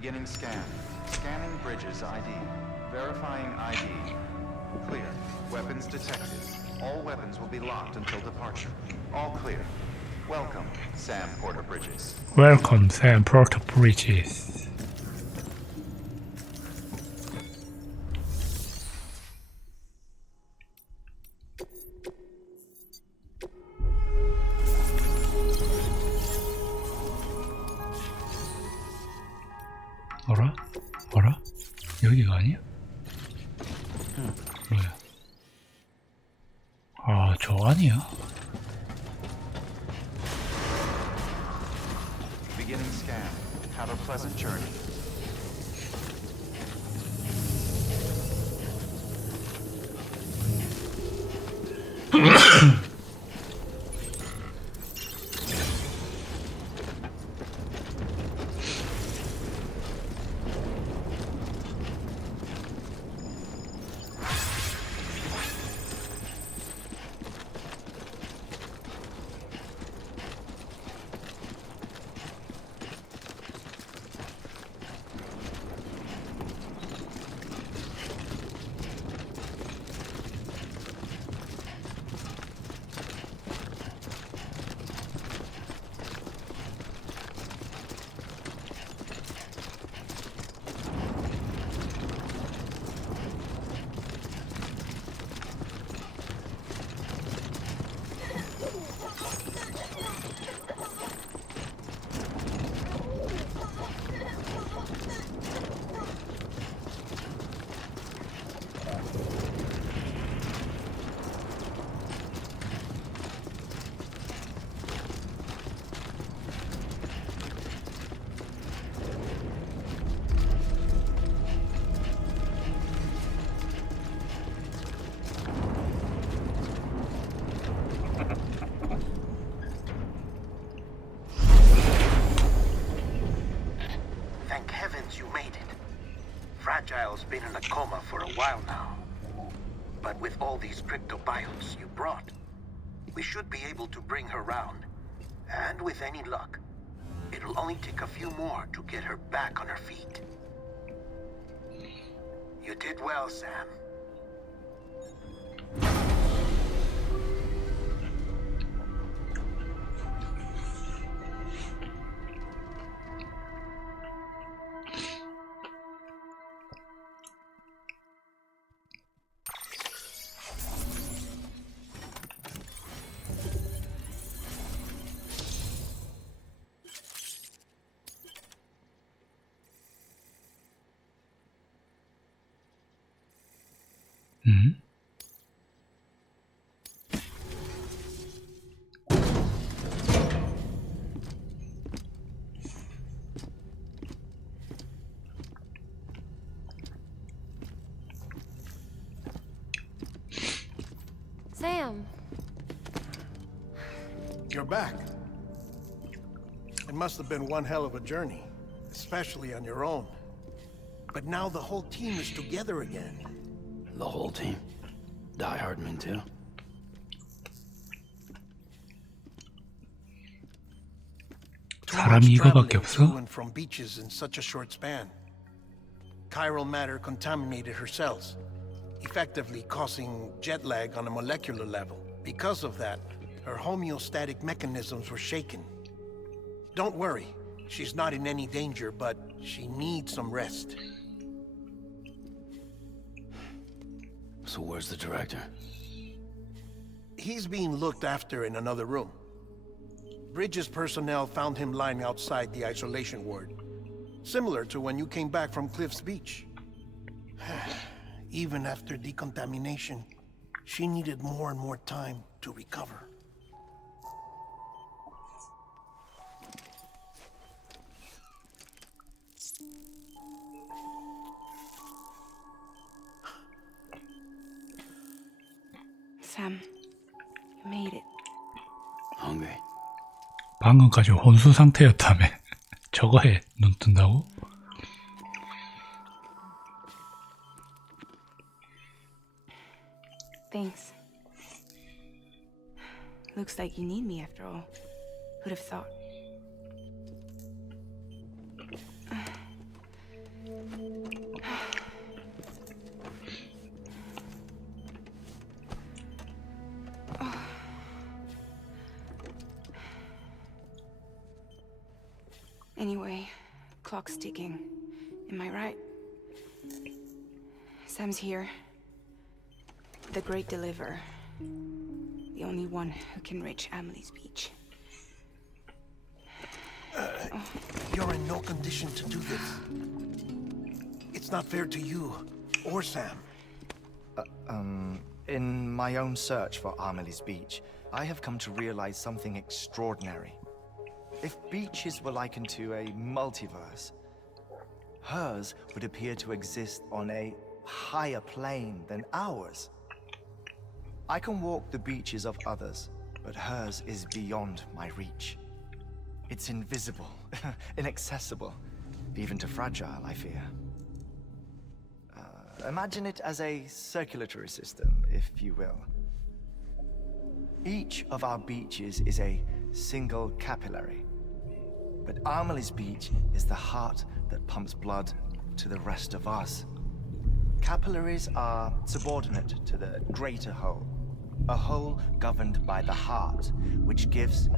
Beginning scan. Scanning bridges ID. Verifying ID. Clear. Weapons detected. All weapons will be locked until departure. All clear. Welcome, Sam Porter Bridges. Welcome, Sam Porter Bridges. 뭐라? 여기가 아니야? 뭐야? 아, 저 아니야? Beginning scan. Have a pleasant journey. You made it. Fragile's been in a coma for a while now. But with all these cryptobiotes you brought, we should be able to bring her round. And with any luck, it'll only take a few more to get her back on her feet. You did well, Sam. Sam. You're back. It must have been one hell of a journey, especially on your own. But now the whole team is together again. The whole team? Die Hardman too? 사람이 이거밖에 없어? To and from beaches in such a short span. Chiral matter contaminated her cells, effectively causing jet lag on a molecular level. Because of that, her homeostatic mechanisms were shaken. Don't worry, she's not in any danger, but she needs some rest. So where's the director? He's being looked after in another room. Bridges personnel found him lying outside the isolation ward, similar to when you came back from Cliff's Beach. Even after decontamination, she needed more and more time to recover. Sam, you made it. Hungry? 방금까지 혼수 상태였다며. 저거에 눈 뜬다고? Thanks. Looks like you need me after all. Who'd have thought? Anyway, clock's ticking. Am I right? Sam's here. The Great Deliverer. The only one who can reach Amelie's beach. You're in no condition to do this. It's not fair to you or Sam. In my own search for Amelie's Beach, I have come to realize something extraordinary. If beaches were likened to a multiverse, hers would appear to exist on a higher plane than ours. I can walk the beaches of others, but hers is beyond my reach. It's invisible, inaccessible, even to Fragile, I fear. Imagine it as a circulatory system, if you will. Each of our beaches is a single capillary. But Amelie's Beach is the heart that pumps blood to the rest of us. Capillaries are subordinate to the greater whole. A whole governed by the heart, which gives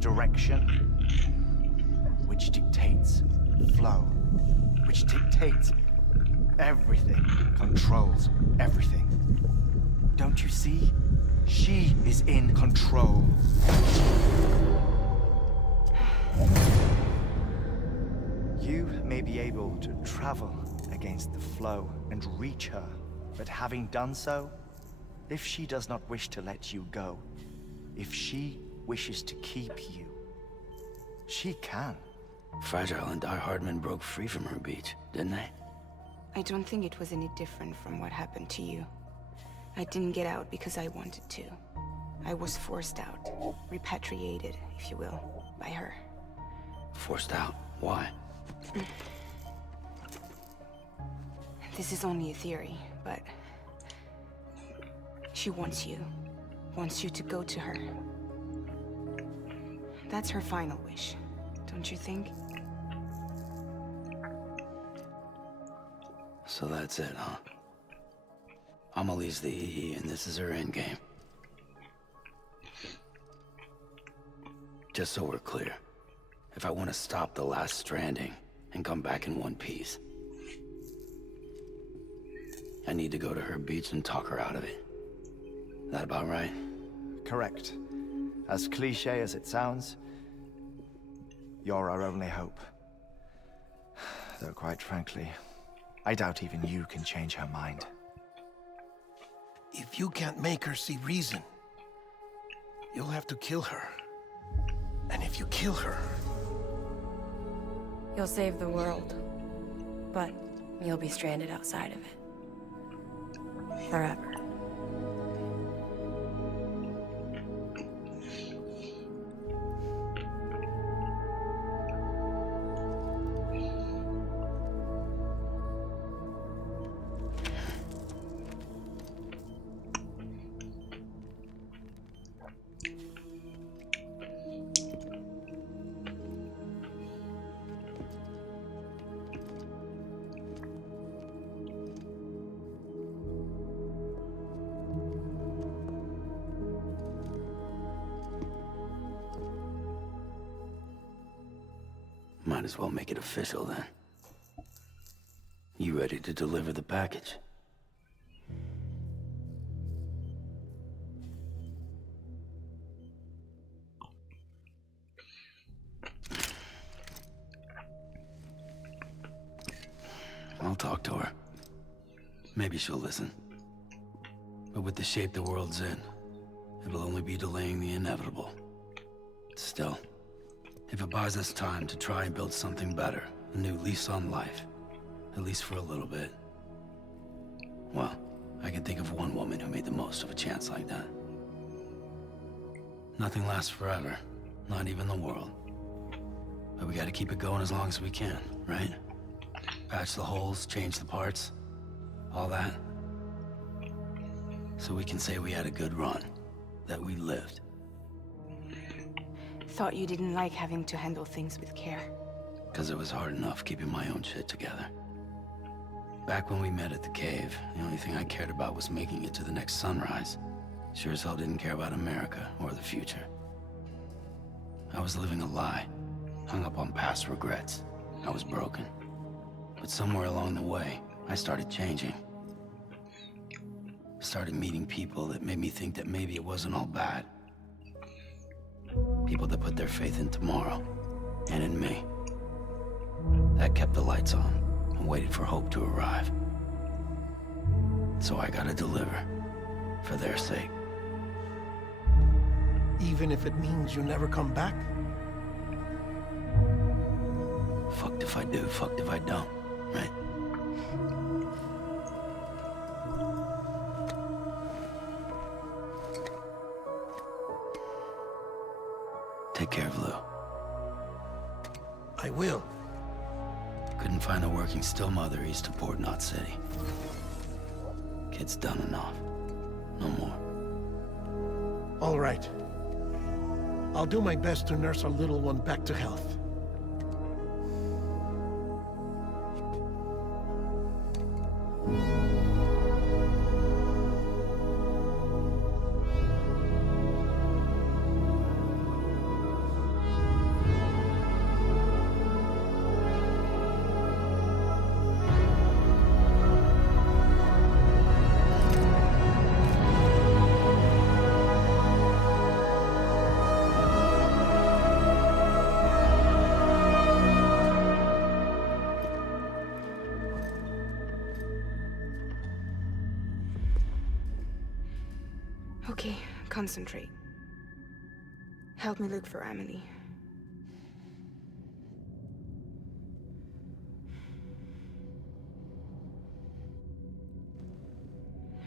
direction, which dictates flow, which dictates everything, controls everything. Don't you see? She is in control. You may be able to travel against the flow and reach her, but having done so, if she does not wish to let you go, if she wishes to keep you, she can. Fragile and Die Hardman broke free from her beach, didn't they? I don't think it was any different from what happened to you. I didn't get out because I wanted to. I was forced out, repatriated, if you will, by her. Forced out? Why? This is only a theory, but she wants you to go to her. That's her final wish, don't you think? So that's it, huh? Amelie's the EE, and this is her endgame. Just so we're clear, if I want to stop the last stranding and come back in one piece, I need to go to her beach and talk her out of it. That about right? Correct. As cliche as it sounds, you're our only hope. Though quite frankly, I doubt even you can change her mind. If you can't make her see reason, you'll have to kill her. And if you kill her... You'll save the world, but you'll be stranded outside of it. Forever. Might as well make it official then. You ready to deliver the package? I'll talk to her. Maybe she'll listen. But with the shape the world's in, it'll only be delaying the inevitable. Still, if it buys us time to try and build something better, a new lease on life, at least for a little bit, well, I can think of one woman who made the most of a chance like that. Nothing lasts forever, not even the world. But we gotta keep it going as long as we can, right? Patch the holes, change the parts, all that. So we can say we had a good run, that we lived. Thought you didn't like having to handle things with care. 'Cause it was hard enough keeping my own shit together. Back when we met at the cave, the only thing I cared about was making it to the next sunrise. Sure as hell didn't care about America or the future. I was living a lie, hung up on past regrets. I was broken. But somewhere along the way, I started changing. Started meeting people that made me think that maybe it wasn't all bad. People that put their faith in tomorrow, and in me. That kept the lights on, and waited for hope to arrive. So I gotta deliver, for their sake. Even if it means you never come back? Fucked if I do, fucked if I don't, right? Take care of Lou. I will. Couldn't find a working still mother east of Port Knot City. Kid's done enough. No more. All right. I'll do my best to nurse our little one back to health. Okay, concentrate. Help me look for Emily.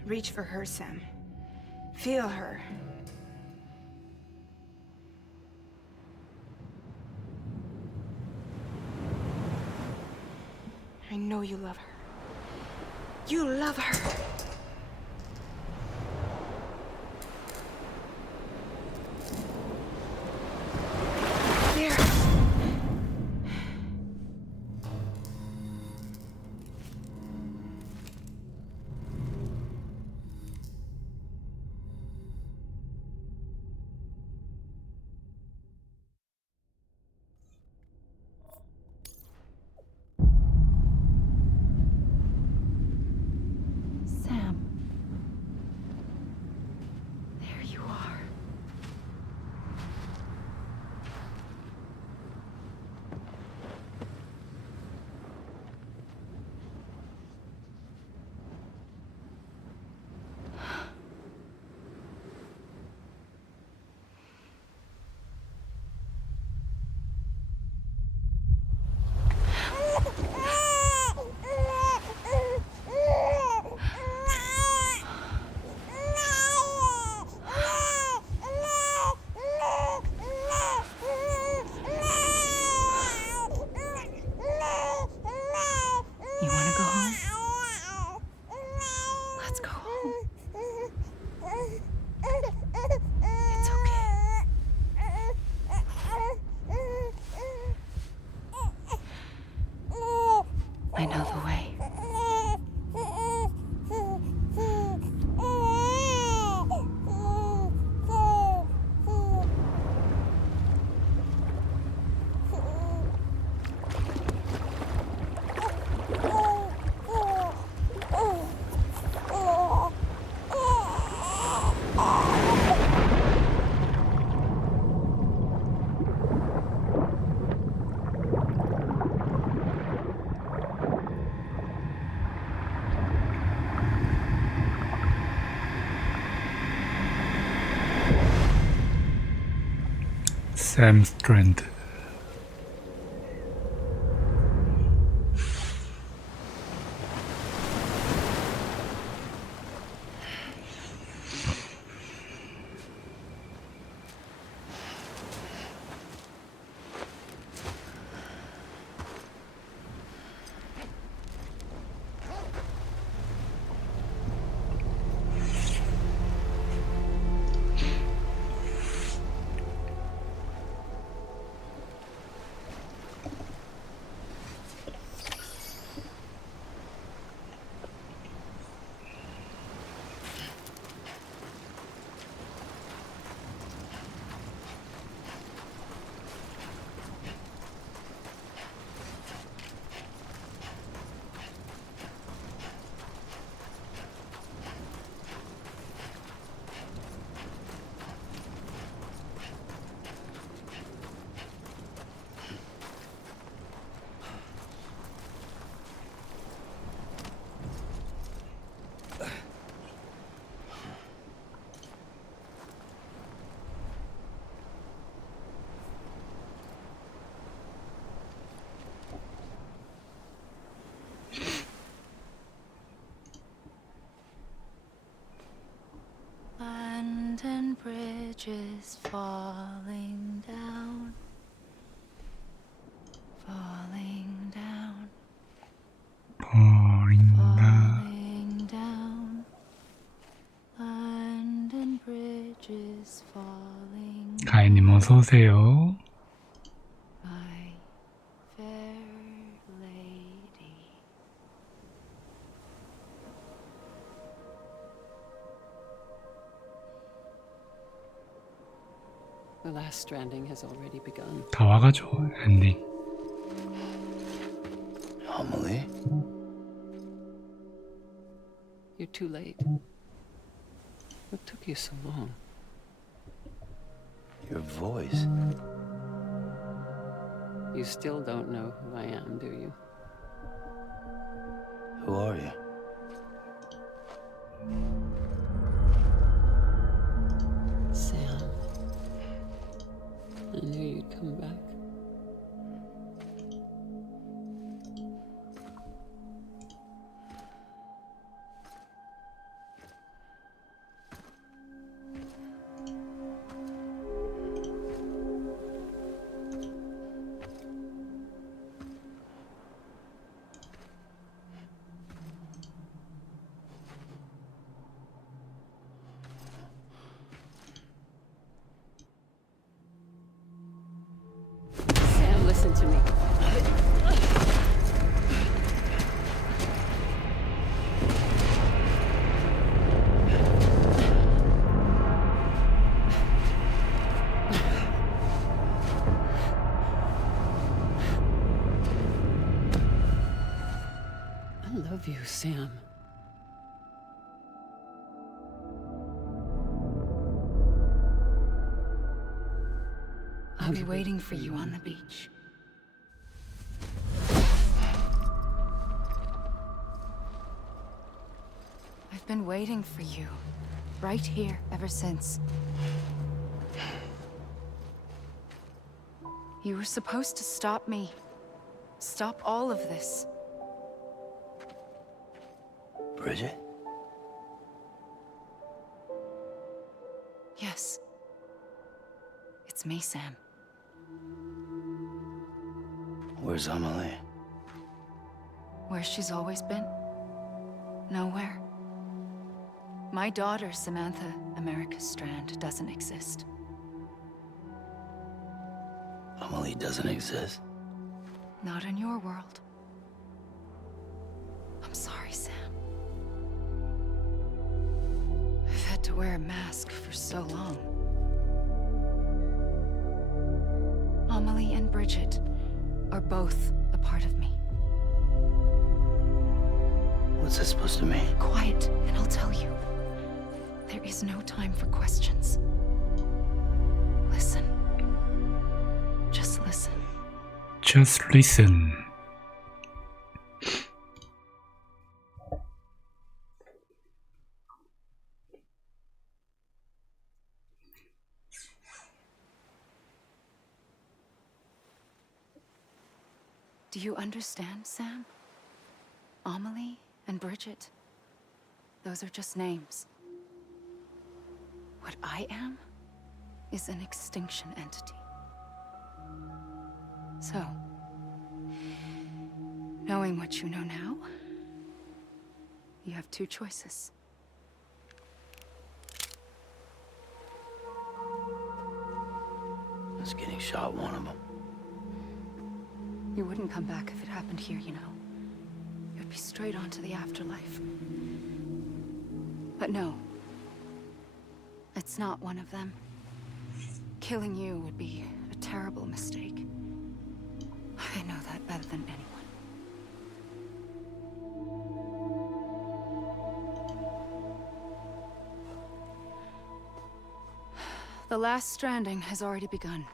Reach for her, Sam. Feel her. I know you love her. You love her! There! Sam. There you are. You wanna go home? Let's go home. It's okay. I know the way. Sam Strand. bridges falling down, falling down, 버린다. falling down. London bridges falling 가인님 어서 오세요. my fair lady. The last stranding has already begun. 다 와가지고 엔딩. Amelie? You're too late. What took you so long? Your voice. You still don't know who I am, do you? Who are you? Sam. I knew you'd come back. Sam, listen to me. I love you, Sam. I'll be waiting for you on the beach. I've been waiting for you, right here, ever since. You were supposed to stop me. Stop all of this. Bridget? Yes. It's me, Sam. Where's Amelie? Where she's always been? Nowhere. My daughter, Samantha America Strand, doesn't exist. Amelie doesn't exist. Not in your world. I'm sorry, Sam. I've had to wear a mask for so long. Amelie and Bridget are both a part of me. What's this supposed to mean? Quiet, and I'll tell you. There is no time for questions. Listen. Just listen. Just listen. Do you understand, Sam? Amelie and Bridget. Those are just names. What I am is an extinction entity. So, knowing what you know now, you have two choices. Is getting shot one of them? You wouldn't come back if it happened here, you know. You'd be straight on to the afterlife. But no. It's not one of them. Killing you would be a terrible mistake. I know that better than anyone. The last stranding has already begun.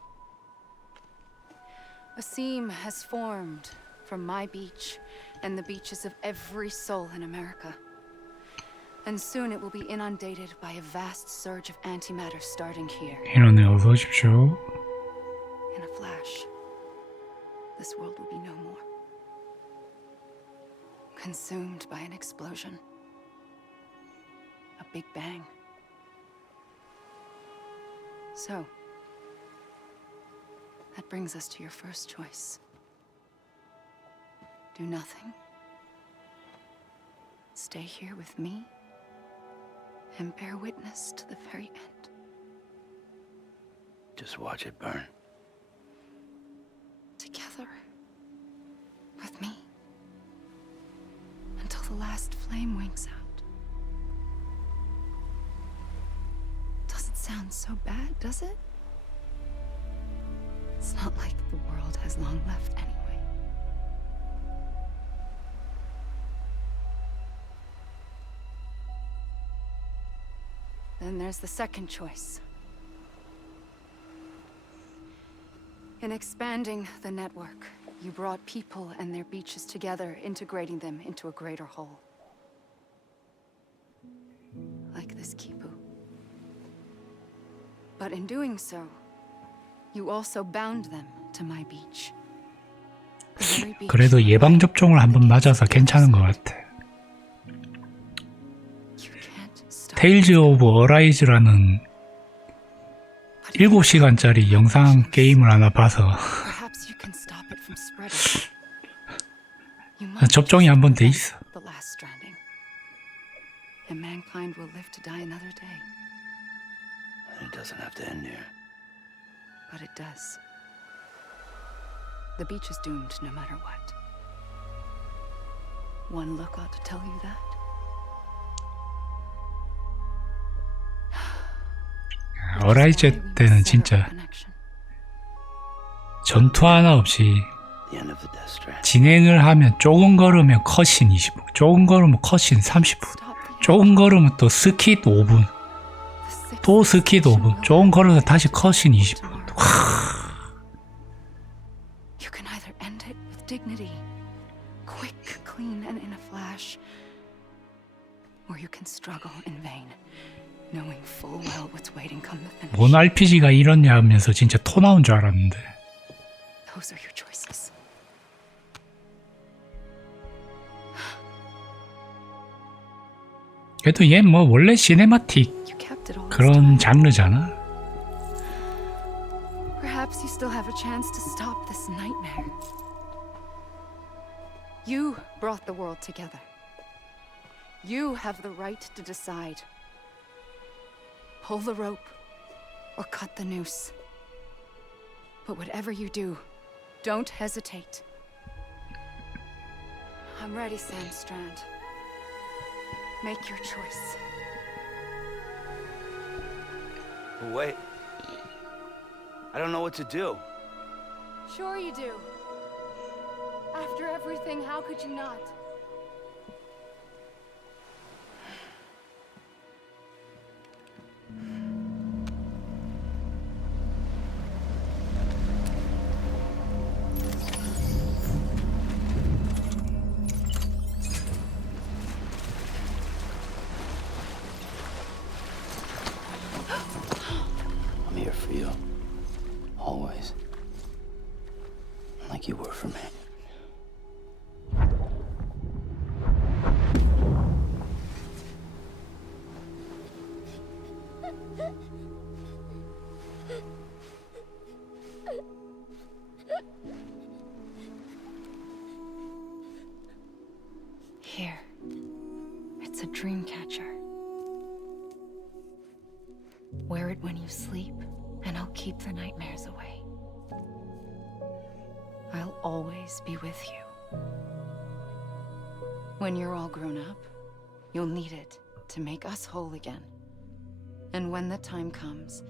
A seam has formed from my beach and the beaches of every soul in America. And soon it will be inundated by a vast surge of antimatter starting here. 인원에 어서 오십시오. In a flash, this world will be no more. Consumed by an explosion. A big bang. So, that brings us to your first choice. Do nothing. Stay here with me and bear witness to the very end. Just watch it burn. Together. With me. Until the last flame winks out. Doesn't sound so bad, does it? It's not like the world has long left anyway. Then there's the second choice. In expanding the network, you brought people and their beaches together, integrating them into a greater whole. Like this Kipu. But in doing so, you also bound them to my beach. The very beach 그래도 예방 접종을 한번 맞아서 괜찮은 것 같아. you can't stop. 테일즈 오브 어라이즈라는 7시간짜리 영상 게임을 하나 봐서 Perhaps you can stop it from spreading. You might 접종이 한 번 돼 있어. the last stranding. And mankind will live to die another day. It doesn't have to end here. But it does. The beach is doomed no matter what. One look ought to tell you that. 어라이즈 때는 진짜 전투 하나 없이 The end of the Death Strand. 진행을 하면 조금 걸으면 컷신 20분, 조금 걸으면 컷신 30분, 조금 걸으면 또 스킷 5분, 또 스킷 5분, 조금 걸어서 다시 컷신 20분. You can either end it with dignity, quick, clean, and in a flash, or you can struggle in vain, knowing full well what's waiting come the finish. 뭔 RPG가 이렇냐 하면서 진짜 토 나온 줄 알았는데. Those are your choices. 그래도 얘 뭐 원래 시네마틱 You kept it all this 그런 time. 장르잖아. Perhaps you still have a chance to stop this nightmare. You brought the world together. You have the right to decide. Pull the rope or cut the noose. But whatever you do, don't hesitate. I'm ready, Sam Strand. Make your choice. Wait. I don't know what to do. Sure you do. After everything, how could you not? I'm here for you. Always. Like you were for me. Here. It's a dream catcher. Wear it when you sleep, and I'll keep the nightmares away. I'll always be with you. When you're all grown up, you'll need it to make us whole again. And when the time comes,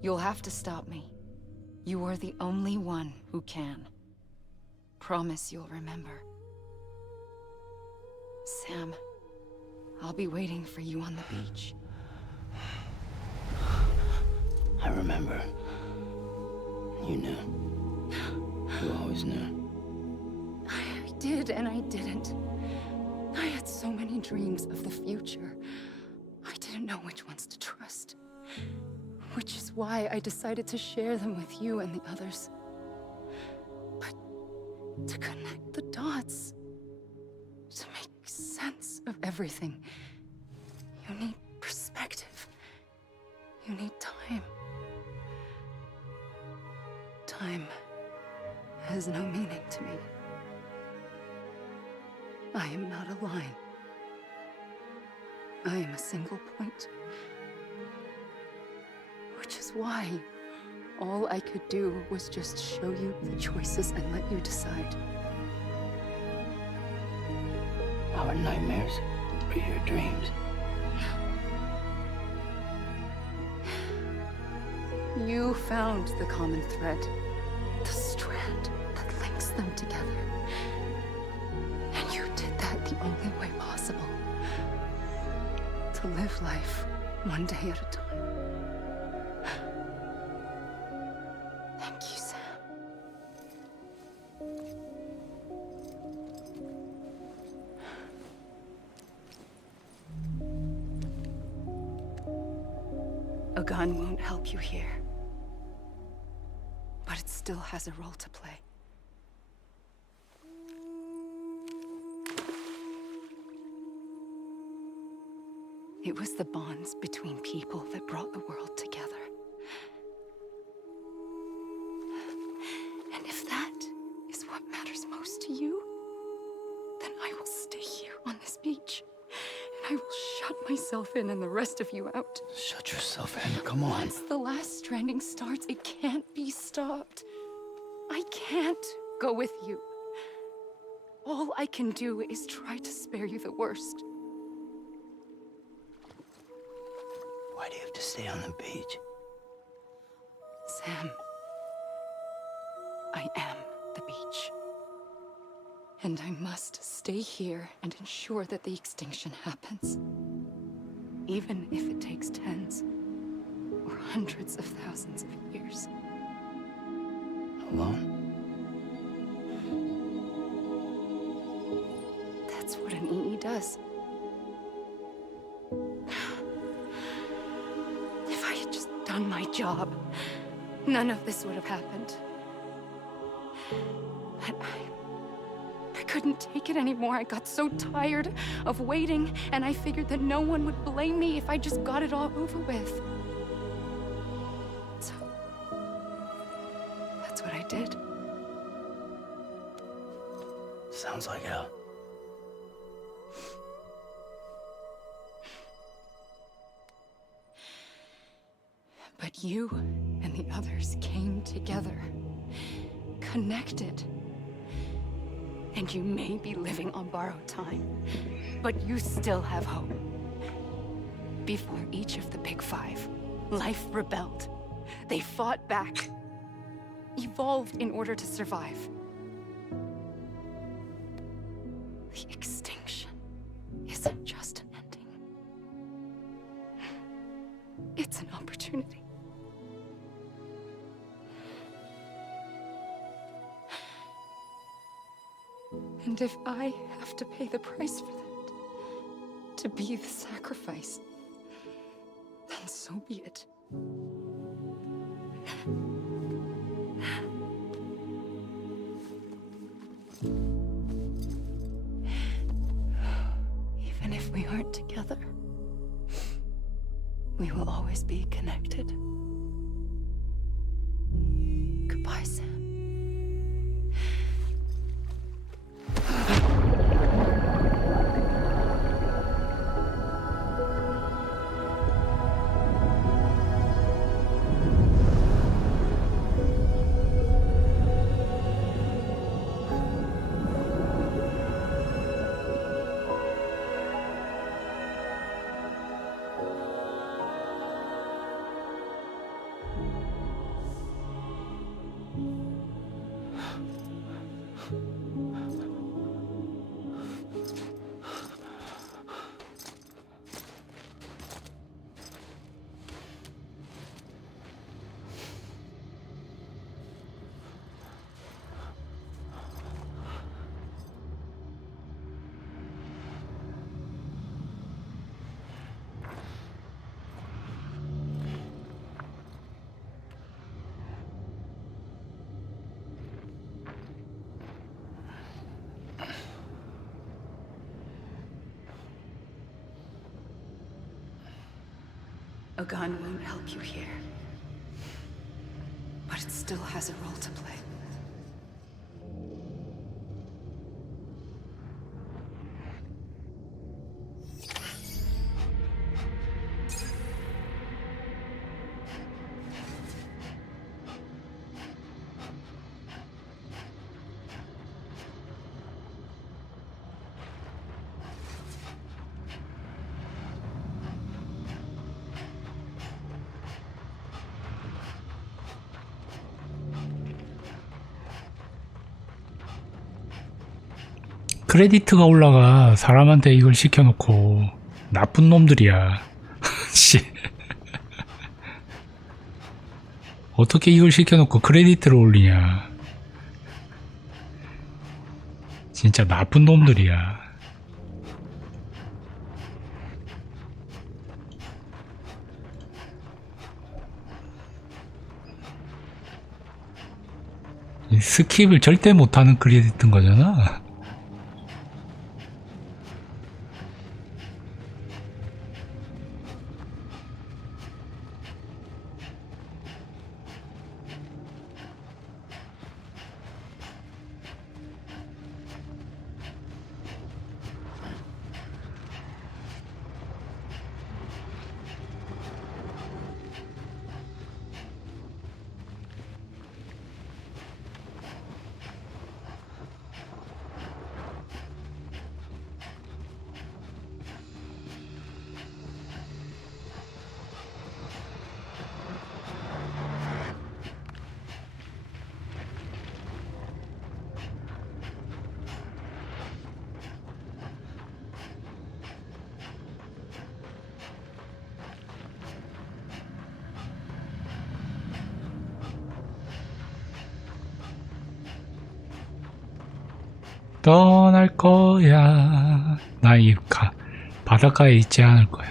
you'll have to stop me. You are the only one who can. Promise you'll remember. Sam, I'll be waiting for you on the beach. I remember. You knew. You always knew. I did and I didn't. I had so many dreams of the future. I didn't know which ones to trust. Which is why I decided to share them with you and the others. But to connect the dots, to make sense of everything, you need perspective. You need time. Time has no meaning to me. I am not a line. I am a single point. Which is why all I could do was just show you the choices and let you decide. Our nightmares are your dreams. You found the common thread, the strand that links them together. And you did that the only way possible. To live life one day at a time. Thank you, Sam. A gun won't help you here. But it still has a role to play. It was the bonds between people that brought the world together. And if that is what matters most to you, then I will stay here on this beach. And I will shut myself in and the rest of you out. Shut yourself in, come on. Once the last stranding starts, it can't be stopped. I can't go with you. All I can do is try to spare you the worst. Why do you have to stay on the beach? Sam, I am the beach. And I must stay here and ensure that the extinction happens. Even if it takes tens or hundreds of thousands of years. Alone? That's what an EE does. If I had just done my job, none of this would have happened. But I couldn't take it anymore. I got so tired of waiting, and I figured that no one would blame me if I just got it all over with. So, that's what I did. Sounds like hell. But you and the others came together, connected. And you may be living on borrowed time, but you still have hope. Before each of the Big Five, life rebelled. They fought back, evolved in order to survive. The extinction isn't just an ending. It's an opportunity. And if I have to pay the price for that, to be the sacrifice, then so be it. Even if we aren't together, we will always be connected. Goodbye, Sam. A gun won't help you here. But it still has a role to play. 크레디트가 올라가. 사람한테 이걸 시켜놓고. 나쁜 놈들이야. 씨. 어떻게 이걸 시켜놓고 크레디트를 올리냐. 진짜 나쁜 놈들이야. 스킵을 절대 못하는 크레디트인 거잖아. 떠날 거야. 나 이 바닷가에 있지 않을 거야.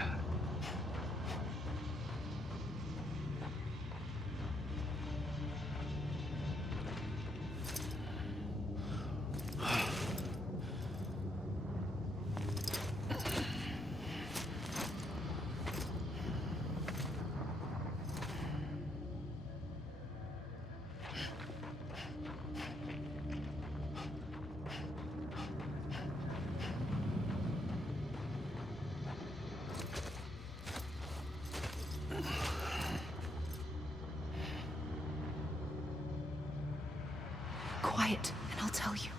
Quiet, and I'll tell you.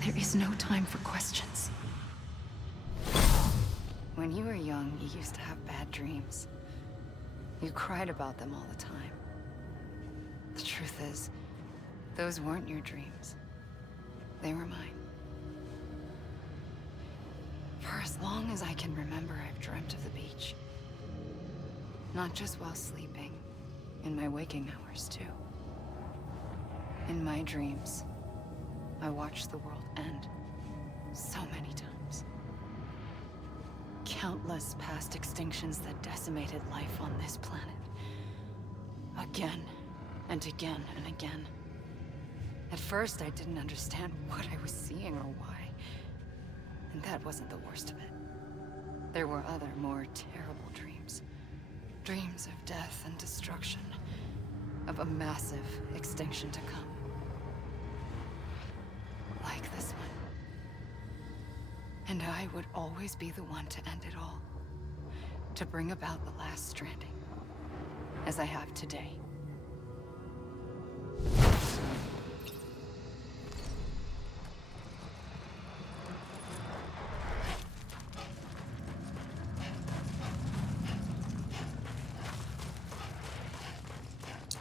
There is no time for questions. When you were young, you used to have bad dreams. You cried about them all the time. The truth is, those weren't your dreams. They were mine. For as long as I can remember, I've dreamt of the beach. Not just while sleeping, in my waking hours too. In my dreams, I watched the world end so many times. Countless past extinctions that decimated life on this planet. Again and again and again. At first, I didn't understand what I was seeing or why. And that wasn't the worst of it. There were other, more terrible dreams. Dreams of death and destruction. Of a massive extinction to come. Like this one. And I would always be the one to end it all. To bring about the last stranding. As I have today.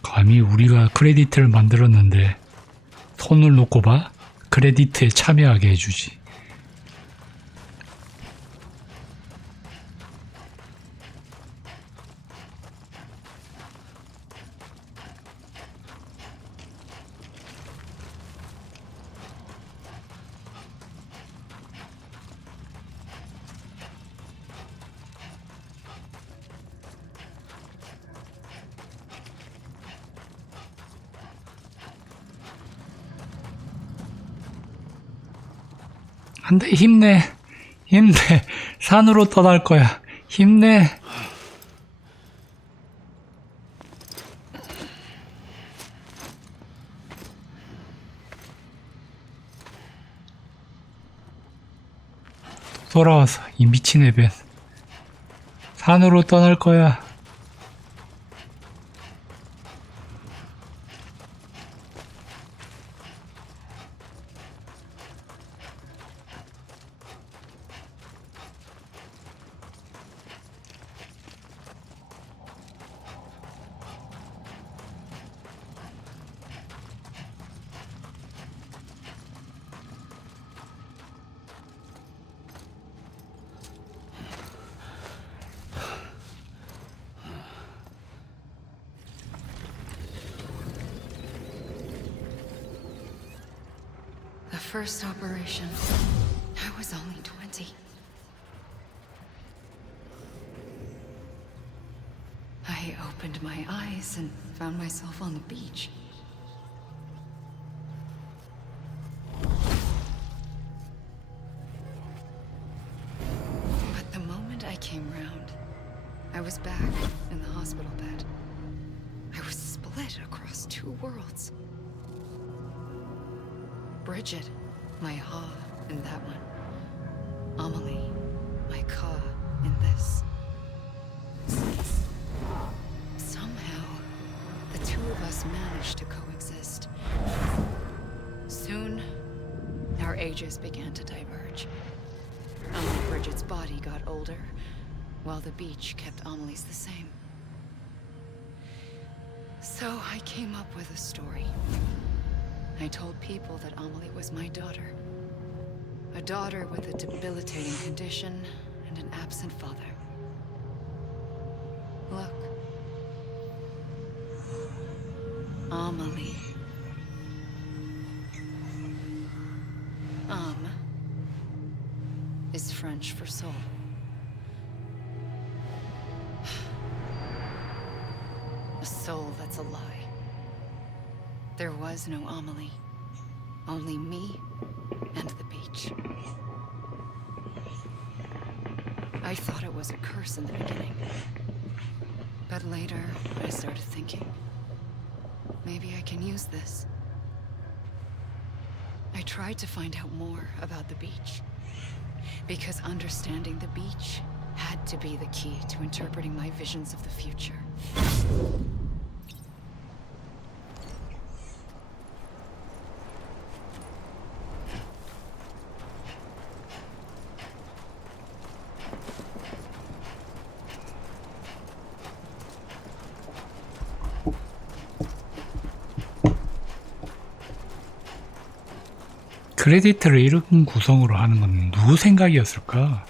감히 우리가 크레디트를 만들었는데 손을 놓고 봐? 크레디트에 참여하게 해주지. 안돼, 힘내. 힘내. 산으로 떠날 거야. 힘내. 돌아와서 이 미친 애변 산으로 떠날 거야. The first operation, I was only 20. I opened my eyes and found myself on the beach. But the moment I came round, I was back in the hospital bed. I was split across two worlds. Bridget, my Ha in that one. Amelie, my Ka in this. Somehow, the two of us managed to coexist. Soon, our ages began to diverge. Only Bridget's body got older, while the beach kept Amelie's the same. So I came up with a story. I told people that Amelie was my daughter. A daughter with a debilitating condition and an absent father. Look. Amelie. Is French for soul. A soul that's a lie. There was no Amelie. Only me and the beach. I thought it was a curse in the beginning. But later, I started thinking, maybe I can use this. I tried to find out more about the beach. Because understanding the beach had to be the key to interpreting my visions of the future. 크레디트를 이런 구성으로 하는 건 누구 생각이었을까?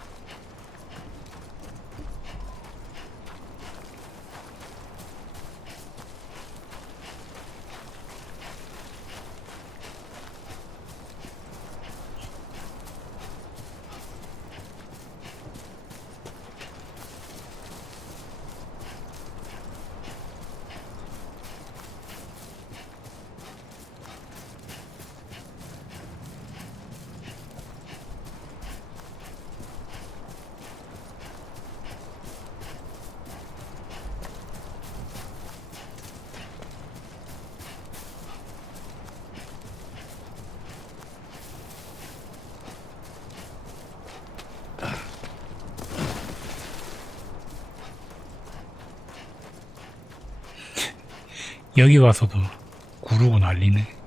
여기 와서도 구르고 난리네.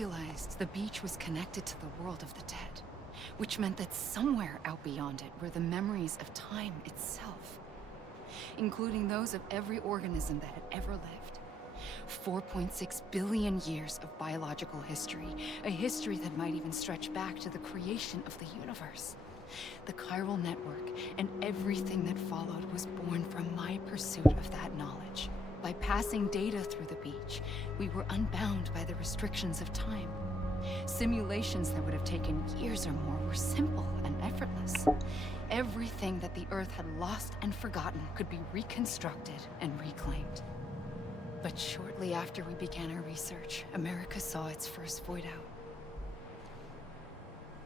realized the beach was connected to the world of the dead, which meant that somewhere out beyond it were the memories of time itself, including those of every organism that had ever lived. 4.6 billion years of biological history, a history that might even stretch back to the creation of the universe. The chiral network and everything that followed was born from my pursuit of that knowledge. By passing data through the beach, we were unbound by the restrictions of time. Simulations that would have taken years or more were simple and effortless. Everything that the Earth had lost and forgotten could be reconstructed and reclaimed. But shortly after we began our research, America saw its first void out.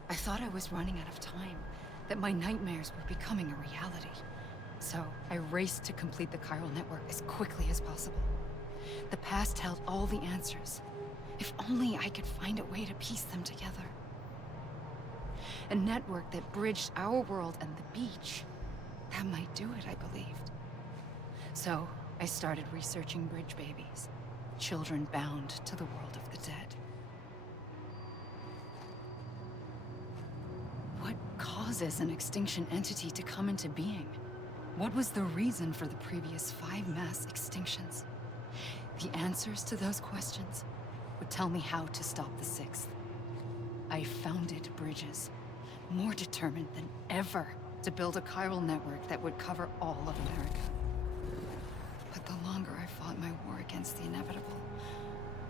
I thought I was running out of time, that my nightmares were becoming a reality. So I raced to complete the chiral network as quickly as possible. The past held all the answers. If only I could find a way to piece them together. A network that bridged our world and the beach. That might do it, I believed. So I started researching bridge babies, children bound to the world of the dead. What causes an extinction entity to come into being? What was the reason for the previous 5 mass extinctions? The answers to those questions would tell me how to stop the 6th. I founded bridges, more determined than ever to build a chiral network that would cover all of America. But the longer I fought my war against the inevitable,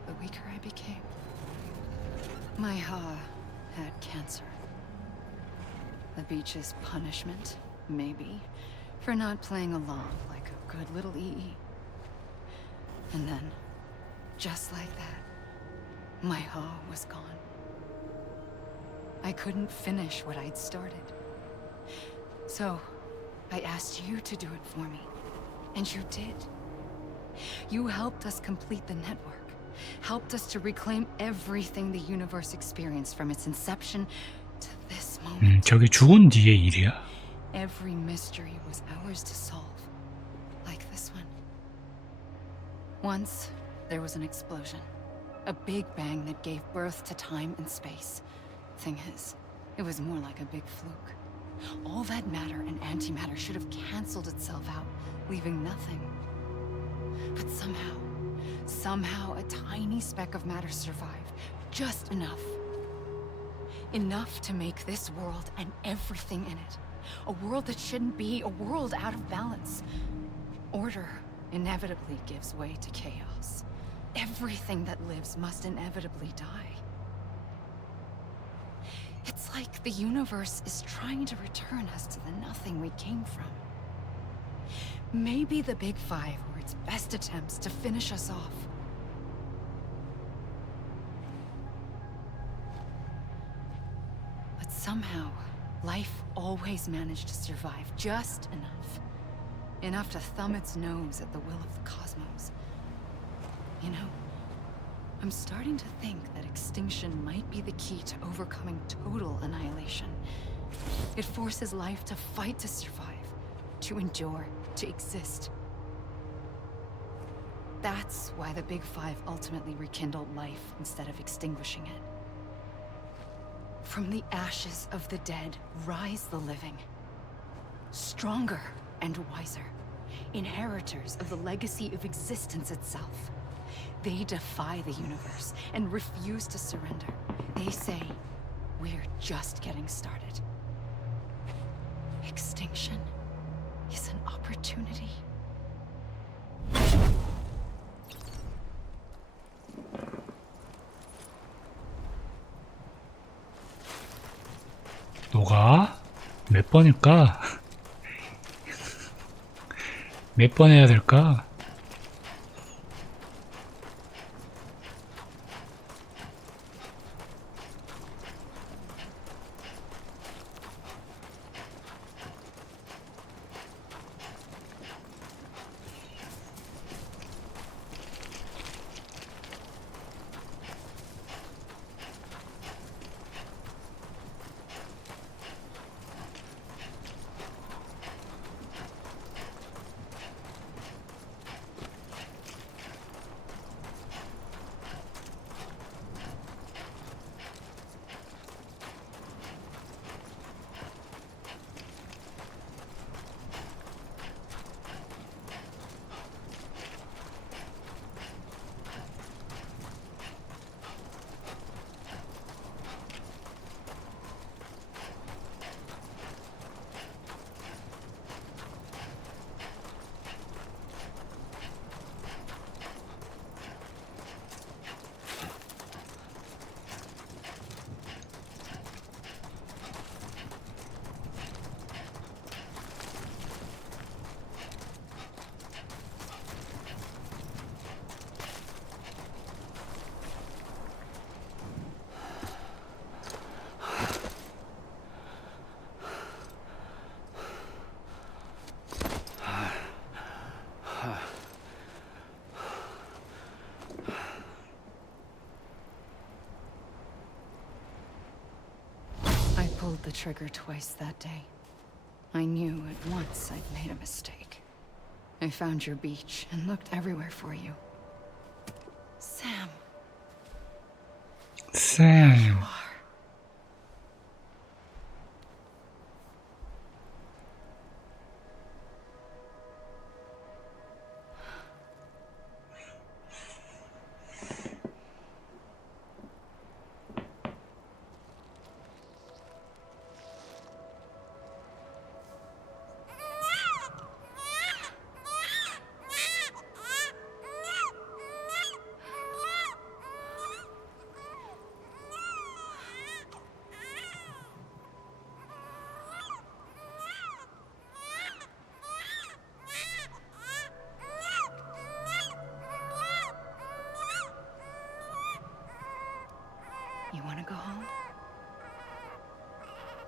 the weaker I became. My Ha had cancer. The beach's punishment, maybe, for not playing along like a good little EE. And then, just like that, my Ha was gone. I couldn't finish what I'd started. So, I asked you to do it for me. And you did. You helped us complete the network. Helped us to reclaim everything the universe experienced from its inception to this moment. 저게 죽은 뒤의 일이야. Every mystery was ours to solve. Like this one. Once, there was an explosion. A big bang that gave birth to time and space. Thing is, it was more like a big fluke. All that matter and antimatter should have canceled itself out, leaving nothing. But somehow a tiny speck of matter survived. Just enough. Enough to make this world and everything in it. A world that shouldn't be, a world out of balance. Order inevitably gives way to chaos. Everything that lives must inevitably die. It's like the universe is trying to return us to the nothing we came from. Maybe the Big Five were its best attempts to finish us off. But somehow, life always managed to survive just enough. Enough to thumb its nose at the will of the cosmos. You know, I'm starting to think that extinction might be the key to overcoming total annihilation. It forces life to fight to survive, to endure, to exist. That's why the Big Five ultimately rekindled life instead of extinguishing it. From the ashes of the dead rise the living. Stronger and wiser. Inheritors of the legacy of existence itself. They defy the universe and refuse to surrender. They say, we're just getting started. Extinction is an opportunity. 너가 몇 번일까? 몇 번 해야 될까? pulled the trigger twice that day. I knew at once I'd made a mistake. I found your beach and looked everywhere for you. Sam. Sam. You want to go home?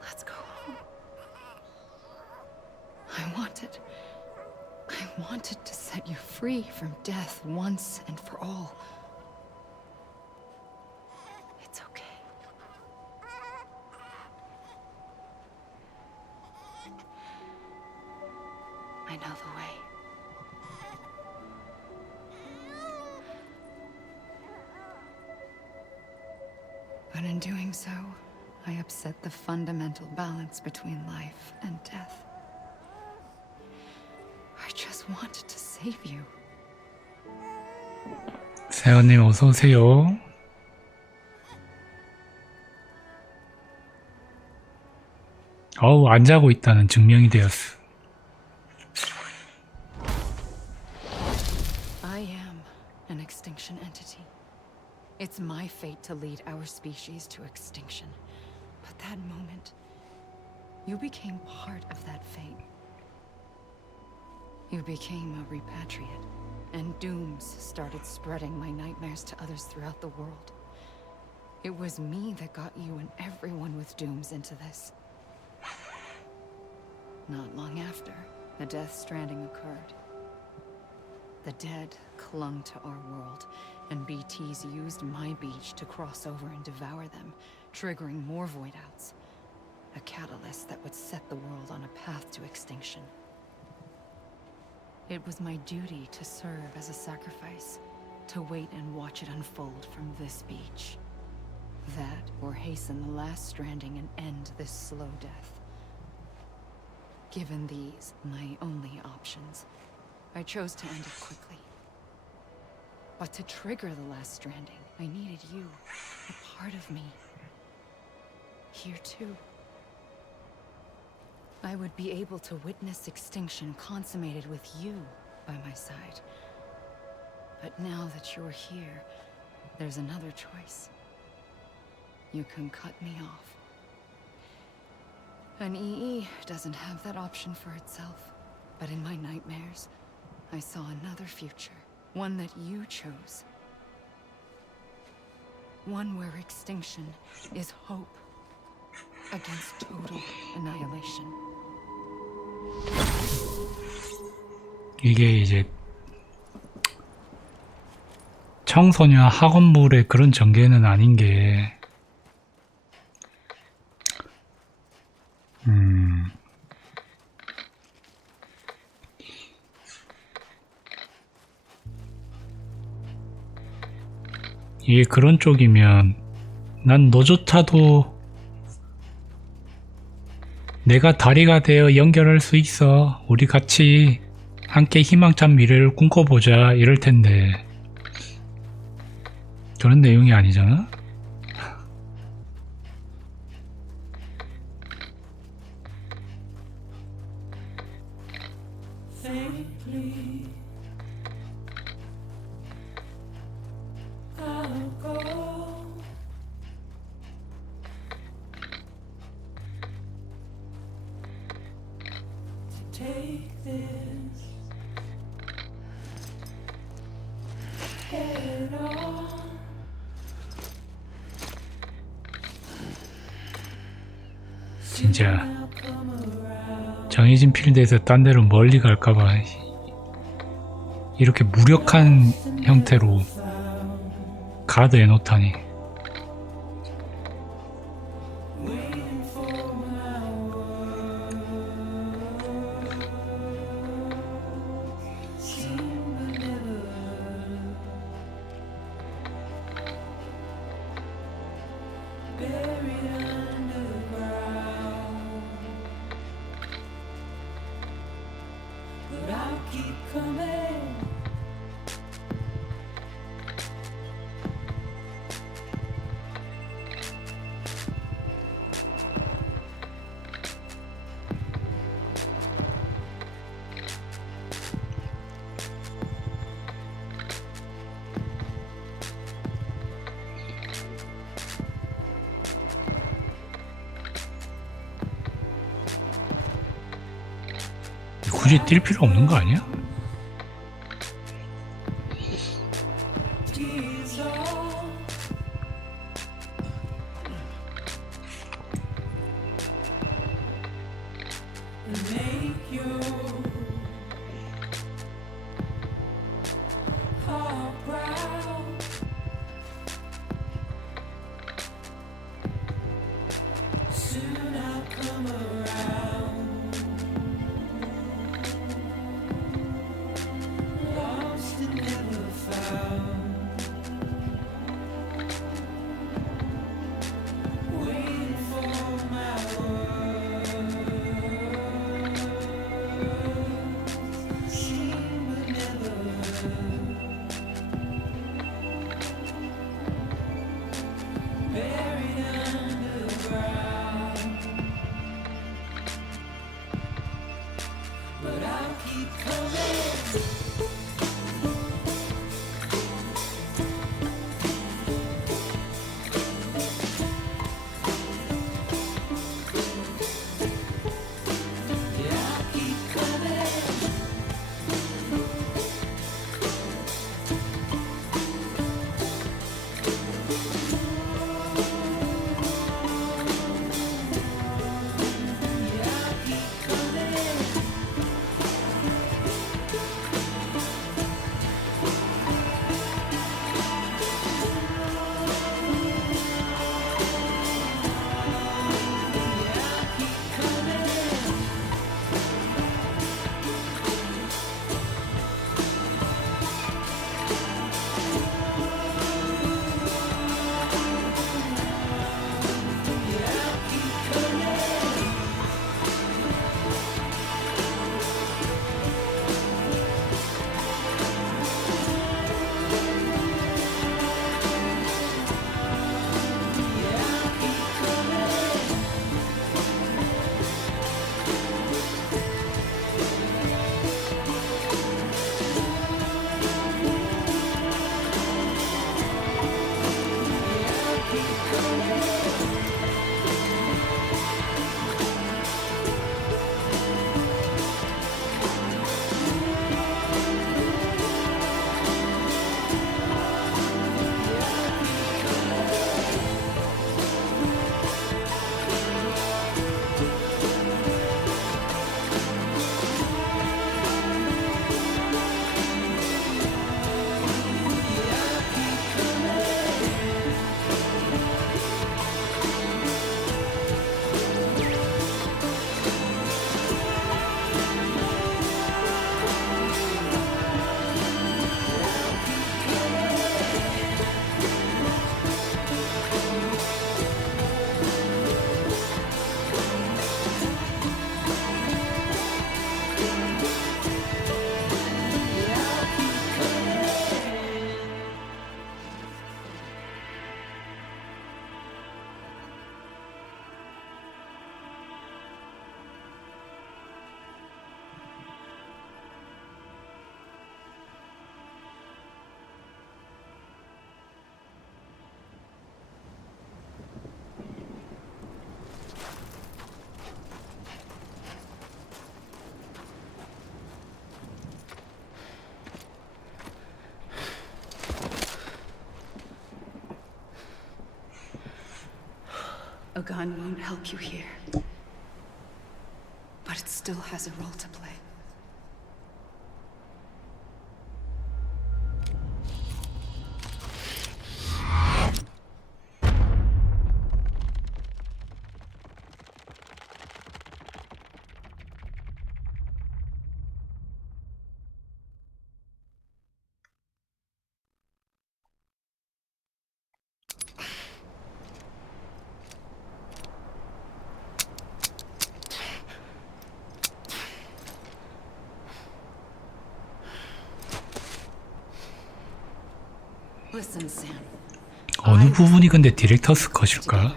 Let's go home. I wanted to set you free from death once and for all. It's okay. I know the way. But in doing so, I upset the fundamental balance between life and death. I just wanted to save you. 세연님 어서 오세요. 어우, 안 자고 있다는 증명이 되었어. I am an extinction entity. It's my fate to lead our species to extinction. But that moment, you became part of that fate. You became a repatriate, and dooms started spreading my nightmares to others throughout the world. It was me that got you and everyone with dooms into this. Not long after, the Death Stranding occurred. The dead clung to our world, and BTs used my beach to cross over and devour them, triggering more void outs. A catalyst that would set the world on a path to extinction. It was my duty to serve as a sacrifice, to wait and watch it unfold from this beach. That, or hasten the last stranding and end this slow death. Given these, my only options, I chose to end it quickly. But to trigger the last stranding, I needed you, a part of me. Here too. I would be able to witness extinction consummated with you by my side. But now that you're here, there's another choice. You can cut me off. An EE doesn't have that option for itself. But in my nightmares, I saw another future. One that you chose. One where extinction is hope against total annihilation. 이게 이제 청소년 학원물의 그런 전개는 아닌 게 이게 그런 쪽이면 난 너조차도 내가 다리가 되어 연결할 수 있어. 우리 같이 함께 희망찬 미래를 꿈꿔보자 이럴 텐데 그런 내용이 아니잖아? 진짜 정해진 필드에서 딴 데로 멀리 갈까봐 이렇게 무력한 형태로 가드해 놓다니. 굳이 뛸 필요 없는 거 아니야? A gun won't help you here. But it still has a role to play. Listen, Sam. 어느 부분이 근데 디렉터스 컷일까?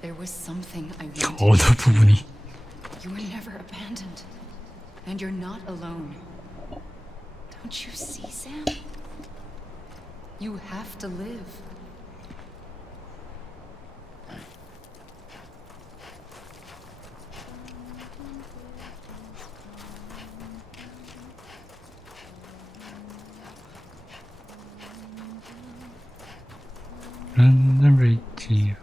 There was something I wanted. 어느 부분이? You were never abandoned. And you're not alone. Don't you see, Sam? You have to live. 런던브리지.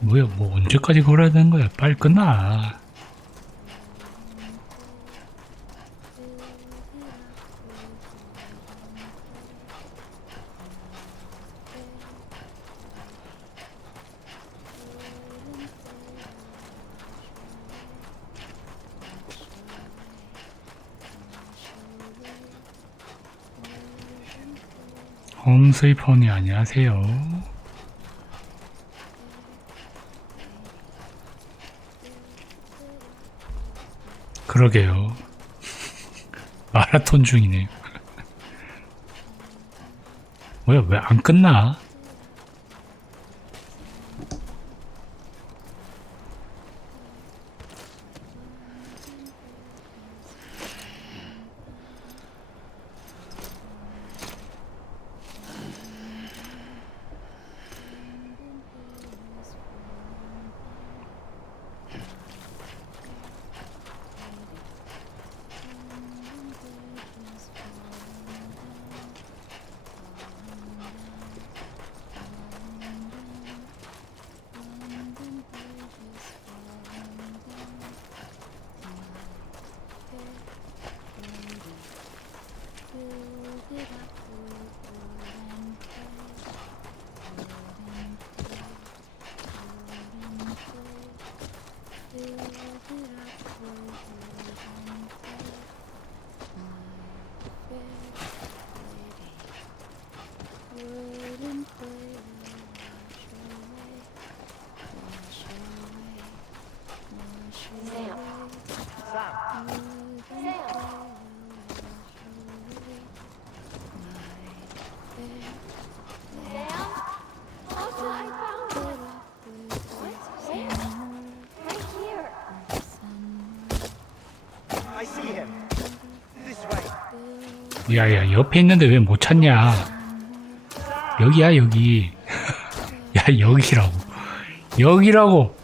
뭐야, 뭐 언제까지 걸어야 되는 거야? 빨리 끝나. 홈스위퍼님 안녕하세요. 그러게요. 마라톤 중이네요. 뭐야, 왜 안 끝나? 야야, 옆에 있는데 왜 못 찾냐? 여기야, 여기. 야, 여기라고. 여기라고.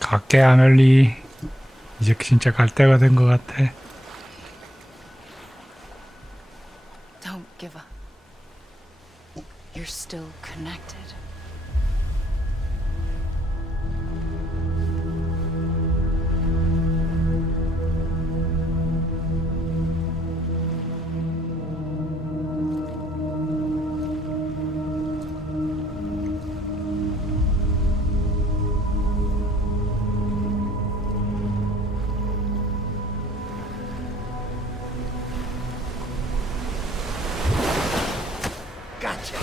갈게, 아멜리. 이제 진짜 갈 때가 된 것 같아. Don't give up. You're still connected. Gotcha.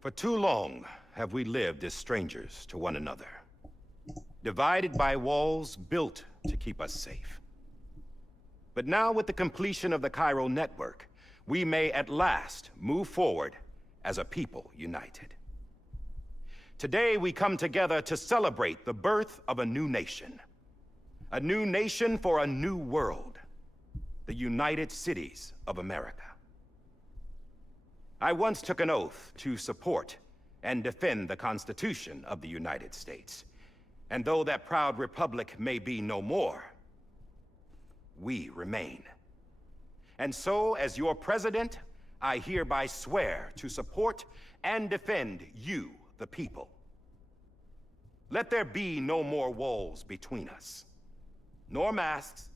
For too long have we lived as strangers to one another, divided by walls built to keep us safe. But now, with the completion of the Chiral network, we may at last move forward as a people united. Today, we come together to celebrate the birth of a new nation for a new world, the United Cities of America. I once took an oath to support and defend the Constitution of the United States. And though that proud republic may be no more, we remain. And so, as your president, I hereby swear to support and defend you, the people. Let there be no more walls between us, nor masks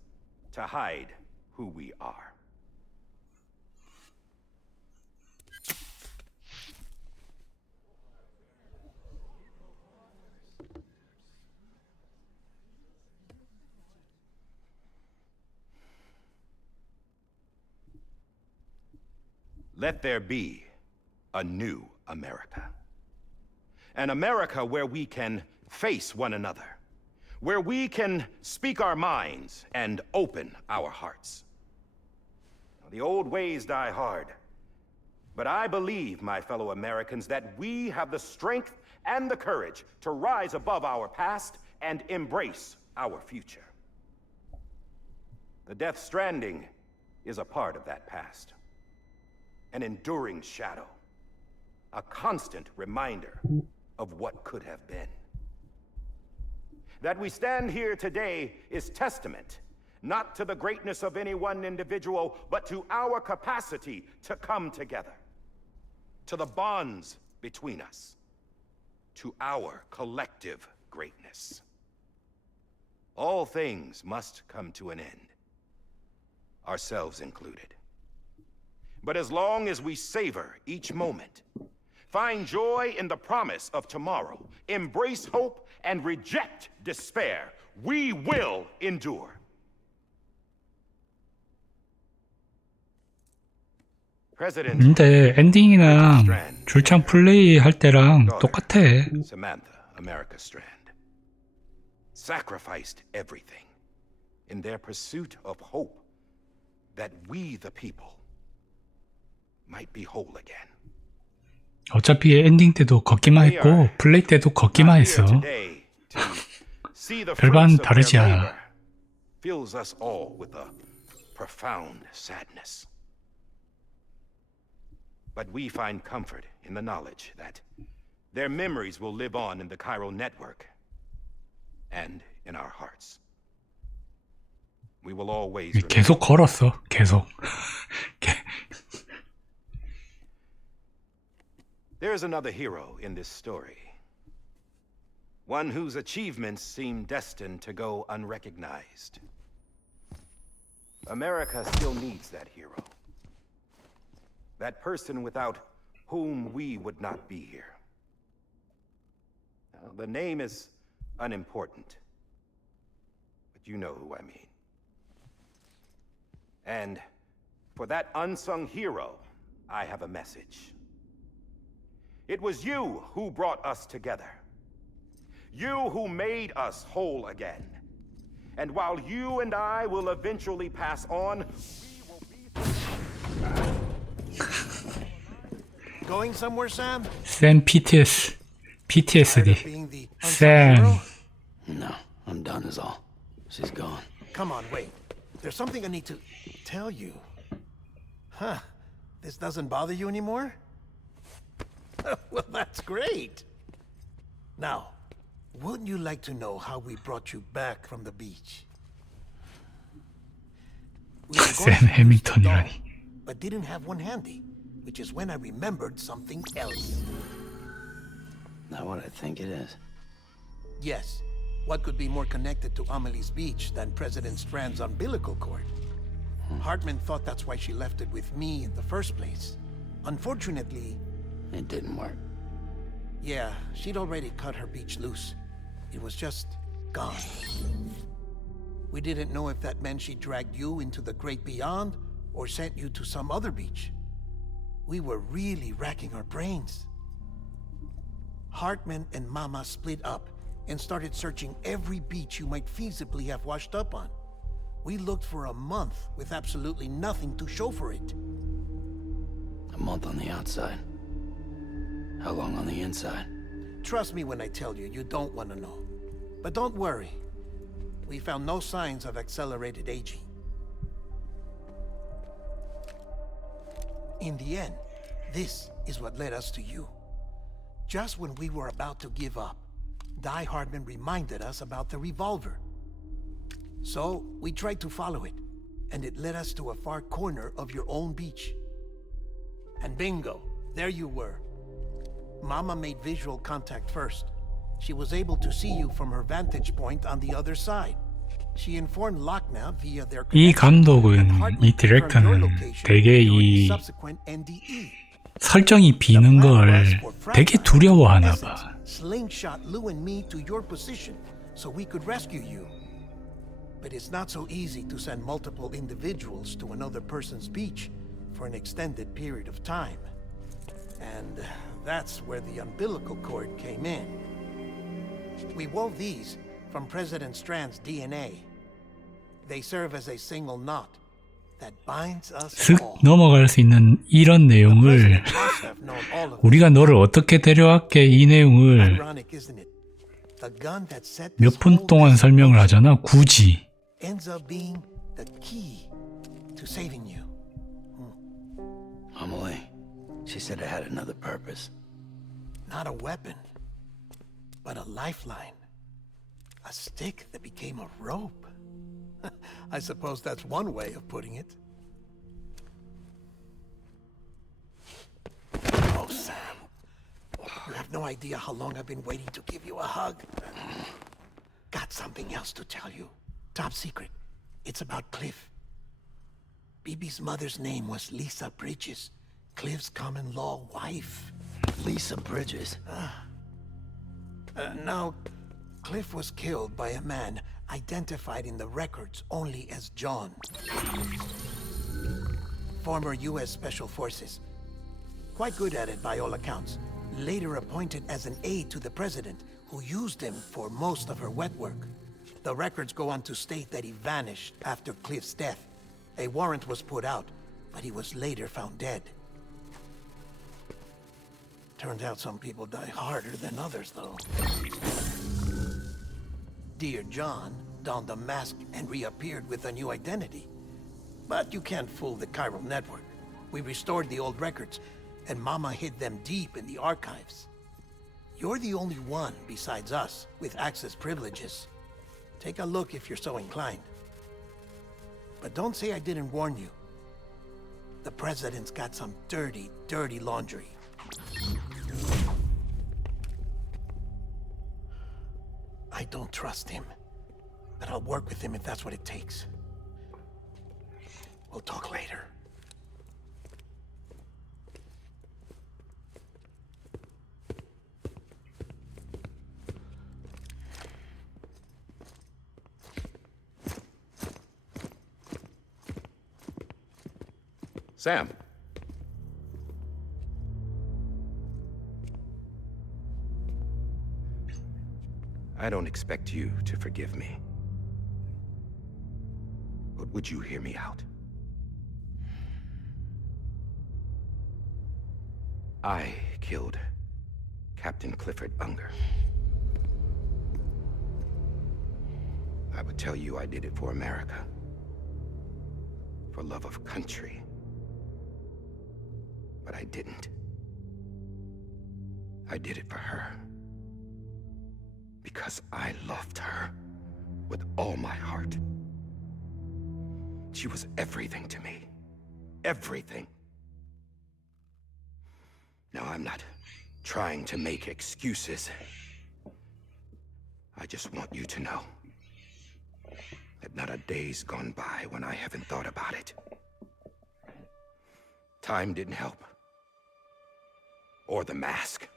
to hide who we are. Let there be a new America. An America where we can face one another, where we can speak our minds and open our hearts. The old ways die hard, but I believe, my fellow Americans, that we have the strength and the courage to rise above our past and embrace our future. The Death Stranding is a part of that past. An enduring shadow, a constant reminder of what could have been. That we stand here today is testament, not to the greatness of any one individual, but to our capacity to come together, to the bonds between us, to our collective greatness. All things must come to an end, ourselves included. But as long as we savor each moment, find joy in the promise of tomorrow, embrace hope, and reject despair, we will endure. 근데 엔딩이랑 줄창 플레이 할 때랑 똑같아. Samantha, America Strand, sacrificed everything in their pursuit of hope that we, the people, might be whole again. 어차피 엔딩 때도 걷기만 했고 플레이 때도 걷기만 했어. 별반 다르지 않아. Fills us all with a profound sadness. But we find comfort in the knowledge that their memories will live on in the Chiral network and in our hearts. We will always 계속 걸었어. 계속. There's another hero in this story. One whose achievements seem destined to go unrecognized. America still needs that hero. That person without whom we would not be here. Now, the name is unimportant, but you know who I mean. And for that unsung hero, I have a message. It was you who brought us together. You who made us whole again. And while you and I will eventually pass on, Going somewhere, Sam? 쌤 PTSD. Tired of being the unsung 쌤. hero? No, I'm done is all. She's gone. Come on, wait. There's something I need to tell you. Huh. This doesn't bother you anymore? Well, that's great. Now, wouldn't you like to know how we brought you back from the beach? We were going 샘 to use the 해밍턴이라니. dog, but didn't have one handy, which is when I remembered something else. Not what I think it is. Yes. What could be more connected to Amelie's beach than President Strand's umbilical cord? Hartman thought that's why she left it with me in the first place. Unfortunately, It didn't work. yeah, she'd already cut her beach loose. It was just gone. We didn't know if that meant she dragged you into the great beyond or sent you to some other beach. We were really racking our brains. Hartman and Mama split up and started searching every beach you might feasibly have washed up on. We looked for a month with absolutely nothing to show for it. A month on the outside. How long on the inside? Trust me when I tell you, you don't want to know. But don't worry. We found no signs of accelerated aging. In the end, this is what led us to you. Just when we were about to give up, Die Hardman reminded us about the revolver. So, we tried to follow it, and it led us to a far corner of your own beach. And bingo, there you were. Mama made visual contact first. She was able to see you from her vantage point on the other side. She informed Lockna via their 이 connection, 감독은, and Hartman 이 confirmed your 디렉터는 location 되게 during the 이 subsequent NDE. 설정이 비는 걸 되게 두려워하나 봐. Slingshot Lou and me to your position so we could rescue you. But it's not so easy to send multiple individuals to another person's beach for an extended period of time. And that's where the umbilical cord came in. We wove these from President Strand's DNA. They serve as a single knot that binds us 슥 all. 넘어갈 수 있는 이런 내용을 우리가 너를 어떻게 데려왔게 이 내용을 Ironic, isn't it? The gun that set this 몇 분 whole 동안 business 설명을 하잖아. 굳이. ends up being the key to saving you. Amelie. She said it had another purpose. Not a weapon, but a lifeline. A stick that became a rope. I suppose that's one way of putting it. Oh, Sam. You have no idea how long I've been waiting to give you a hug. Got something else to tell you. Top secret. It's about Cliff. BB's mother's name was Lisa Bridges, Cliff's common-law wife. Lisa Bridges. Now, Cliff was killed by a man identified in the records only as John. Former U.S. Special Forces. Quite good at it by all accounts. Later appointed as an aide to the president, who used him for most of her wet work. The records go on to state that he vanished after Cliff's death. A warrant was put out, but he was later found dead. Turns out some people die harder than others, though. Dear John donned a mask and reappeared with a new identity. But you can't fool the chiral network. We restored the old records, and Mama hid them deep in the archives. You're the only one besides us with access privileges. Take a look if you're so inclined. But don't say I didn't warn you. The president's got some dirty, dirty laundry. don't trust him. But I'll work with him if that's what it takes. We'll talk later. Sam. I don't expect you to forgive me. But would you hear me out? I killed Captain Clifford Unger. I would tell you I did it for America. For love of country. But I didn't. I did it for her. Because I loved her with all my heart. She was everything to me. Everything. Now, I'm not trying to make excuses. I just want you to know that not a day's gone by when I haven't thought about it. Time didn't help. Or the mask.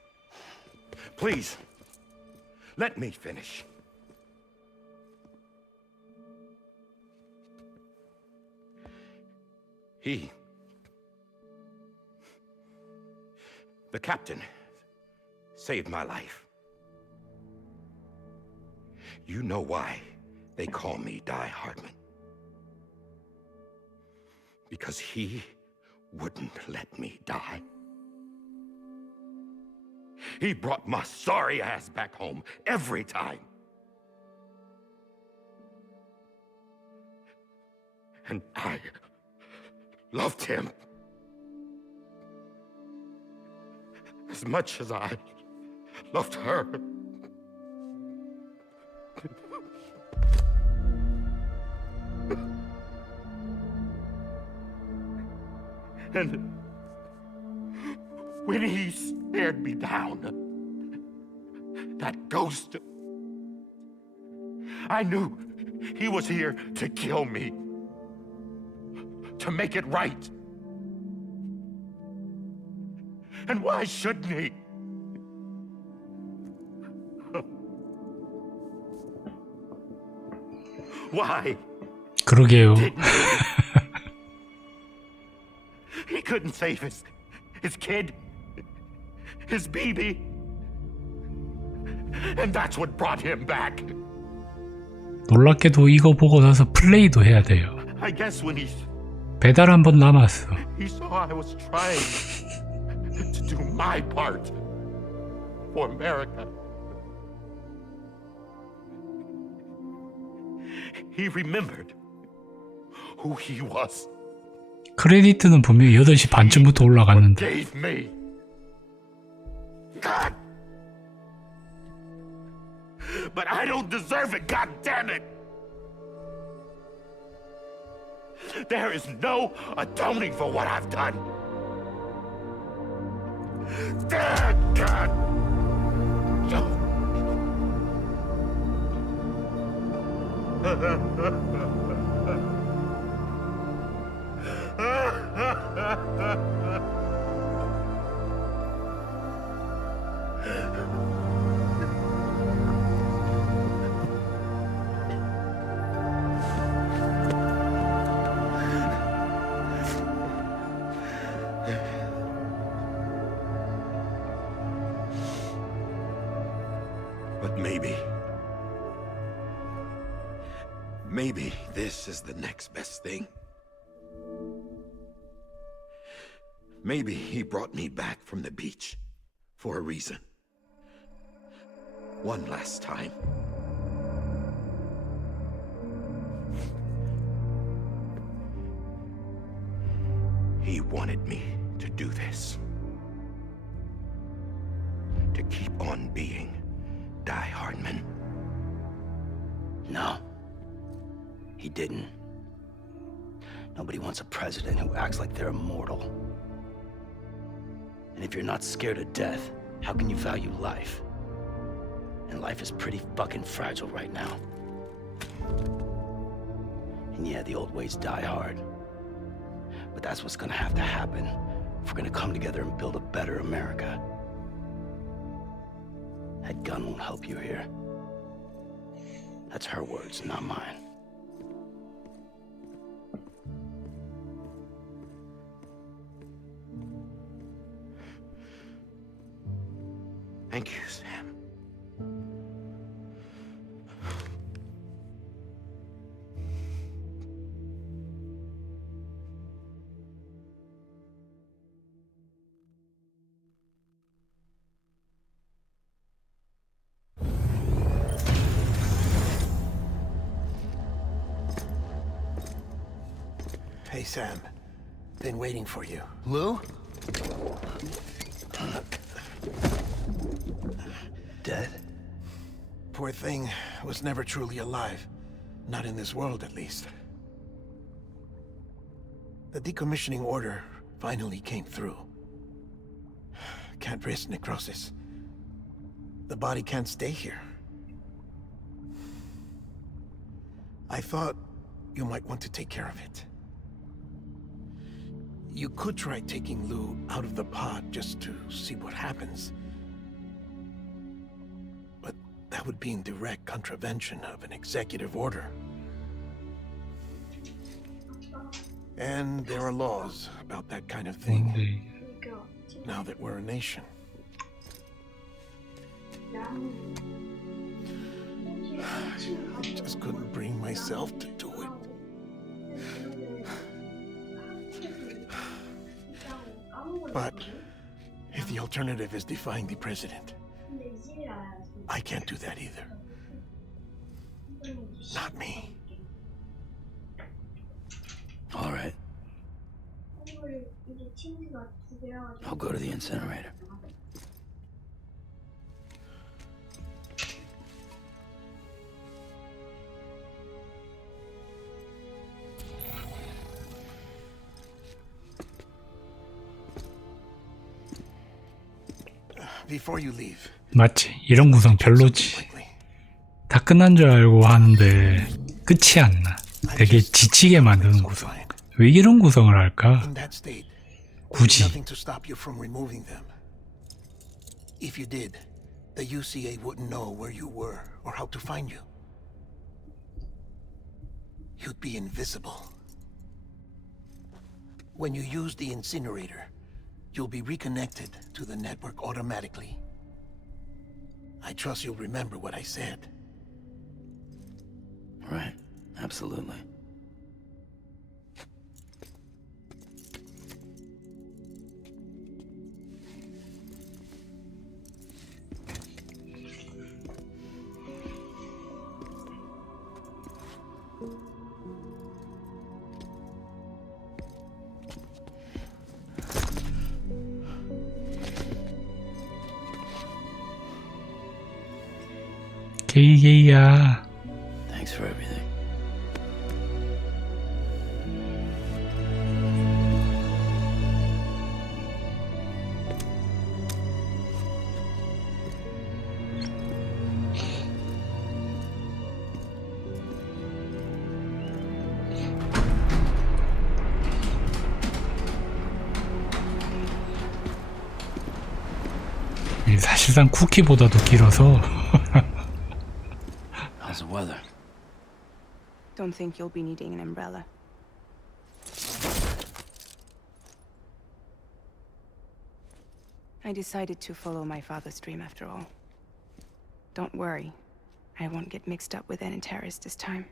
Please, let me finish. The captain, saved my life. You know why they call me Die Hardman. Because he wouldn't let me die. He brought my sorry ass back home every time. And I loved him as much as I loved her. And when he stared me down, that ghost, I knew he was here to kill me, to make it right. And why shouldn't he? Why? 그러게요. He couldn't save his kid, his baby. And that's what brought him back. 놀랍게도 이거 보고 나서 플레이도 해야 돼요. I guess when 배달 한 번 남았어. he saw I was trying to do my part for America. He remembered who he was. 크레디트는 분명히 8시 반쯤부터 올라갔는데. Gave me. God. But I don't deserve it, God damn it. There is no atoning for what I've done. God. But maybe this is the next best thing. Maybe he brought me back from the beach for a reason. One last time. He wanted me to do this. To keep on being Die Hardman. No. He didn't. Nobody wants a president who acts like they're immortal. And if you're not scared of death, how can you value life? And life is pretty fucking fragile right now. And yeah, the old ways die hard. But that's what's gonna have to happen if we're gonna come together and build a better America. That gun won't help you here. That's her words, not mine. Thank you, Sam. Hey, Sam. Been waiting for you. Lou? Dead? Poor thing was never truly alive. Not in this world, at least. The decommissioning order finally came through. Can't risk necrosis. The body can't stay here. I thought you might want to take care of it. You could try taking Lou out of the pod just to see what happens. But that would be in direct contravention of an executive order. And there are laws about that kind of thing, now that we're a nation. I just couldn't bring myself to do it. But if the alternative is defying the president, I can't do that either. Not me. All right. I'll go to the incinerator. Before you leave, 맞지? 이런 구성 별로지. 다 끝난 줄 알고 하는데 끝이 안 나. 되게 지치게 만드는 구성. 왜 이런 구성을 할까? in that state, there's 굳이. nothing to stop you from removing them. If you did, the UCA wouldn't know where you were or how to find you. You'd be invisible. When you use the incinerator, you'll be reconnected to the network automatically. I trust you'll remember what I said. Right. Absolutely. 게이게이야. Thanks for everything. 사실상 쿠키보다도 길어서. How's the weather? Don't think you'll be needing an umbrella. I decided to follow my father's dream after all. Don't worry. I won't get mixed up with any terrorists this time.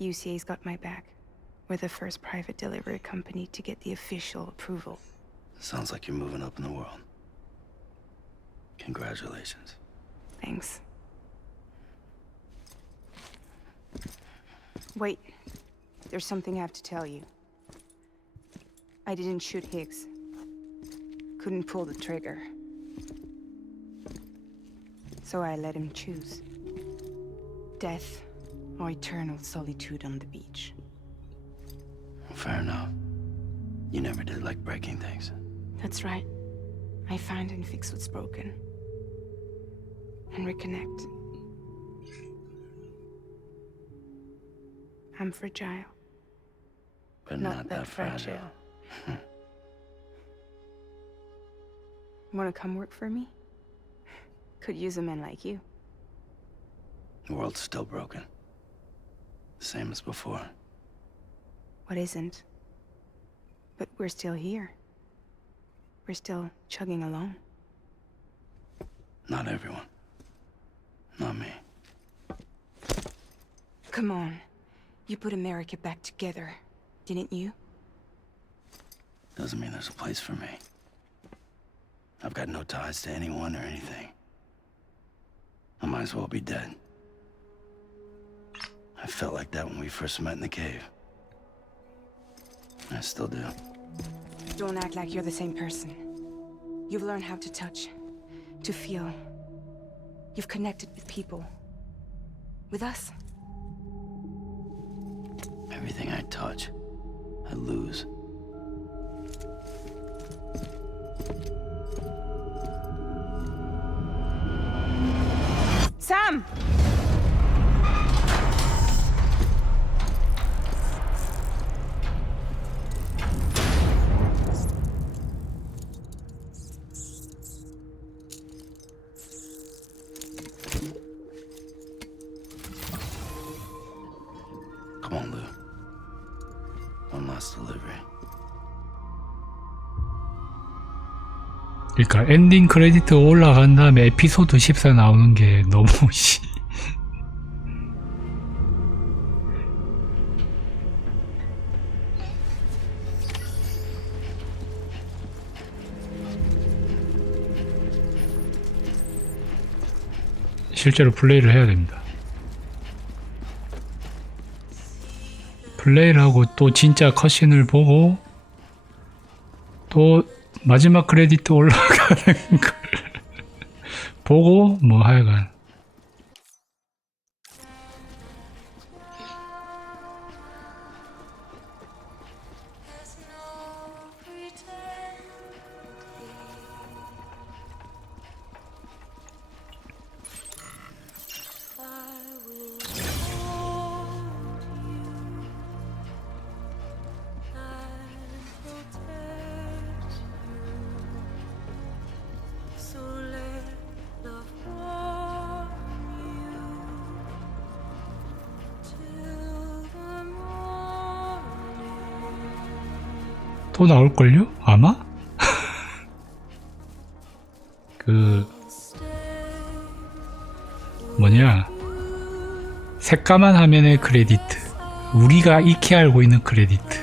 UCA's got my back. We're the first private delivery company to get the official approval. Sounds like you're moving up in the world. Congratulations. Thanks. Wait. There's something I have to tell you. I didn't shoot Higgs. Couldn't pull the trigger. So I let him choose. Death or eternal solitude on the beach. Fair enough. You never did like breaking things. That's right. I find and fix what's broken. and reconnect. I'm fragile. But not that fragile. Wanna come work for me? Could use a man like you. The world's still broken. Same as before. What isn't? But we're still here. We're still chugging along. Not everyone. Not me. Come on. You put America back together, didn't you? Doesn't mean there's a place for me. I've got no ties to anyone or anything. I might as well be dead. I felt like that when we first met in the cave. I still do. Don't act like you're the same person. You've learned how to touch, to feel. You've connected with people. With us. Everything I touch, I lose. Sam! Come on, Lou. One last delivery. 그러니까 엔딩 크레디트 올라간 다음에 에피소드 14 나오는 게 너무 씨. 실제로 플레이를 해야 됩니다. 플레이를 하고 또 진짜 컷신을 보고 또 마지막 크레디트 올라가는 걸 보고 뭐 하여간 또 나올걸요? 아마? 그 뭐냐 새까만 화면의 크레디트 우리가 익히 알고 있는 크레디트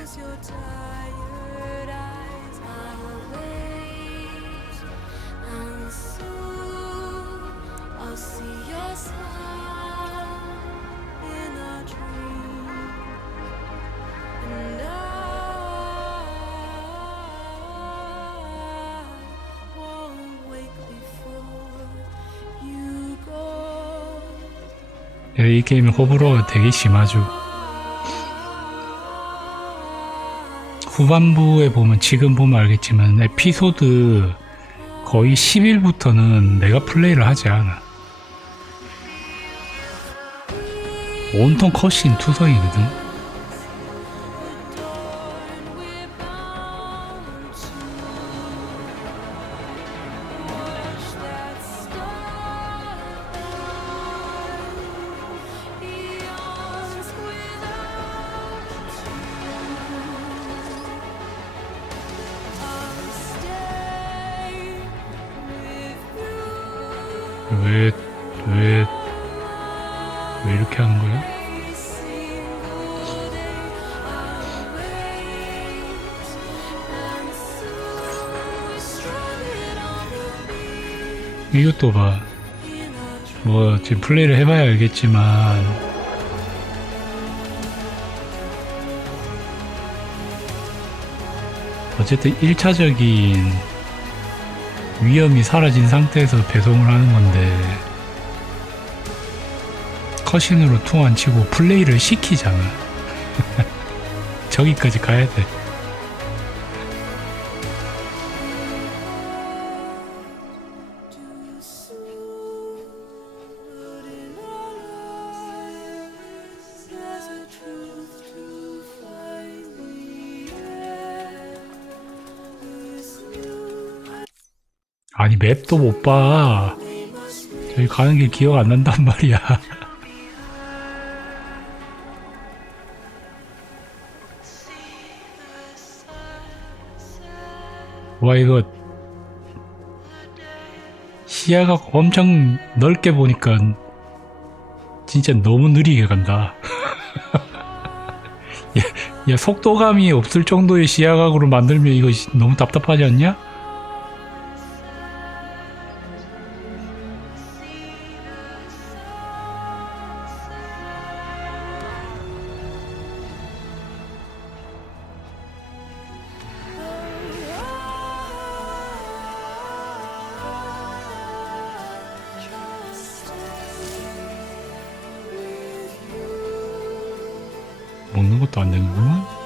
이 게임의 호불호가 되게 심하죠. 후반부에 보면 지금 보면 알겠지만 에피소드 거의 10일부터는 내가 플레이를 하지 않아. 온통 컷신 투성이거든. 왜 이렇게 하는 거야? 이것도 봐. 뭐 지금 플레이를 해봐야 알겠지만 어쨌든 1차적인 위험이 사라진 상태에서 배송을 하는 건데 컷신으로 퉁 안 치고 플레이를 시키잖아. 저기까지 가야 돼. 아니 맵도 못 봐. 저기 가는 길 기억 안 난단 말이야. 와 이거 시야가 엄청 넓게 보니까 진짜 너무 느리게 간다. 야, 속도감이 없을 정도의 시야각으로 만들면 이거 너무 답답하지 않냐? 먹는 것도 안 되는구나.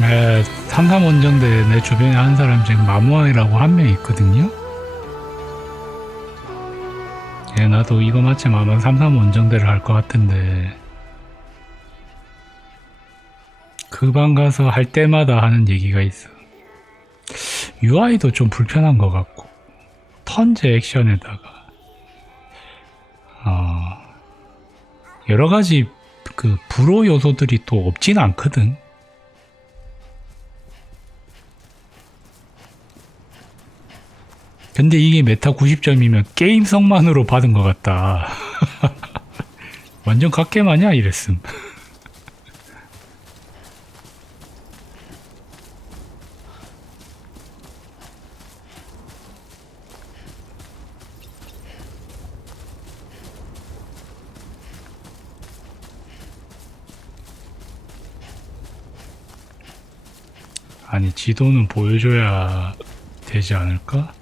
네, 삼삼원정대 내 주변에 한 사람 지금 마무왕이라고 한 명 있거든요. 예, 나도 이거 마침 아마 삼삼원정대를 할 것 같은데 그 방 가서 할 때마다 하는 얘기가 있어. UI도 좀 불편한 것 같고 턴제 액션에다가 여러 가지 그 불호 요소들이 또 없진 않거든. 근데 이게 메타 90점이면 게임성만으로 받은 것 같다. 완전 갓겜 아냐 이랬음. 아니 지도는 보여줘야 되지 않을까?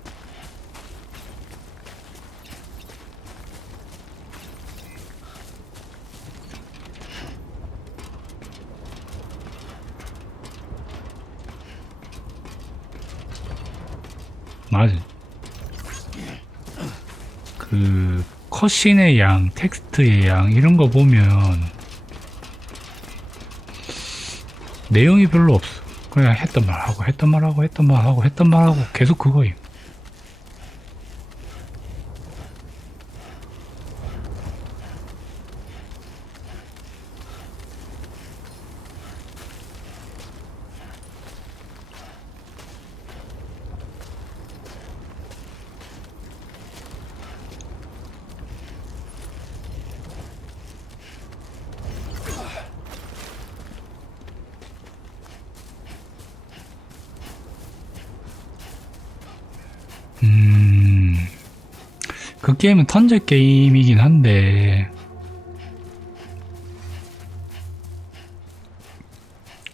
맞아. 그 컷신의 양, 텍스트의 양 이런 거 보면 내용이 별로 없어. 그냥 했던 말 하고 했던 말 하고 했던 말 하고 했던 말 하고 계속 그거임. 그 게임은 턴제 게임이긴 한데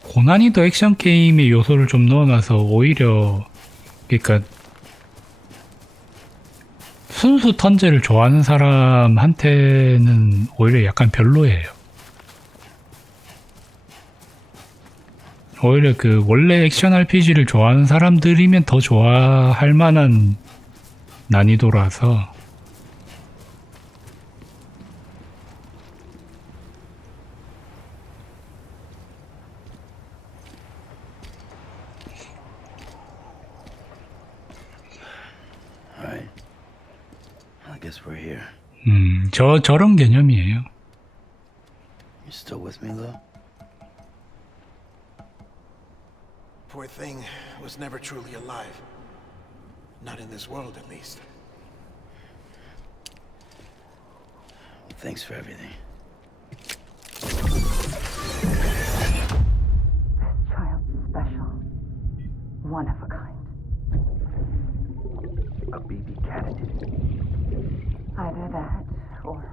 고난이도 액션 게임의 요소를 좀 넣어놔서 오히려 그러니까 순수 턴제를 좋아하는 사람한테는 오히려 약간 별로예요. 오히려 그 원래 액션 RPG를 좋아하는 사람들이면 더 좋아할 만한 난이도라서 Alright. I guess we're here. 저런 개념이에요. You still with me, though? Poor thing was never truly alive. Not in this world, at least. Thanks for everything. Child's special. One of a kind. A baby candidate. Either that, or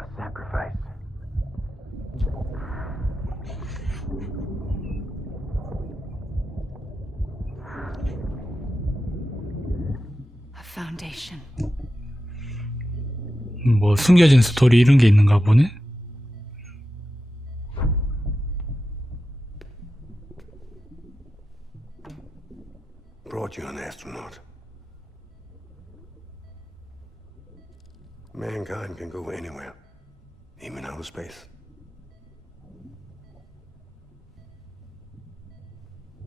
A sacrifice. foundation. 뭐 숨겨진 스토리 이런 게 있는가 보네. Brought you an astronaut. Mankind can go anywhere, even outer space.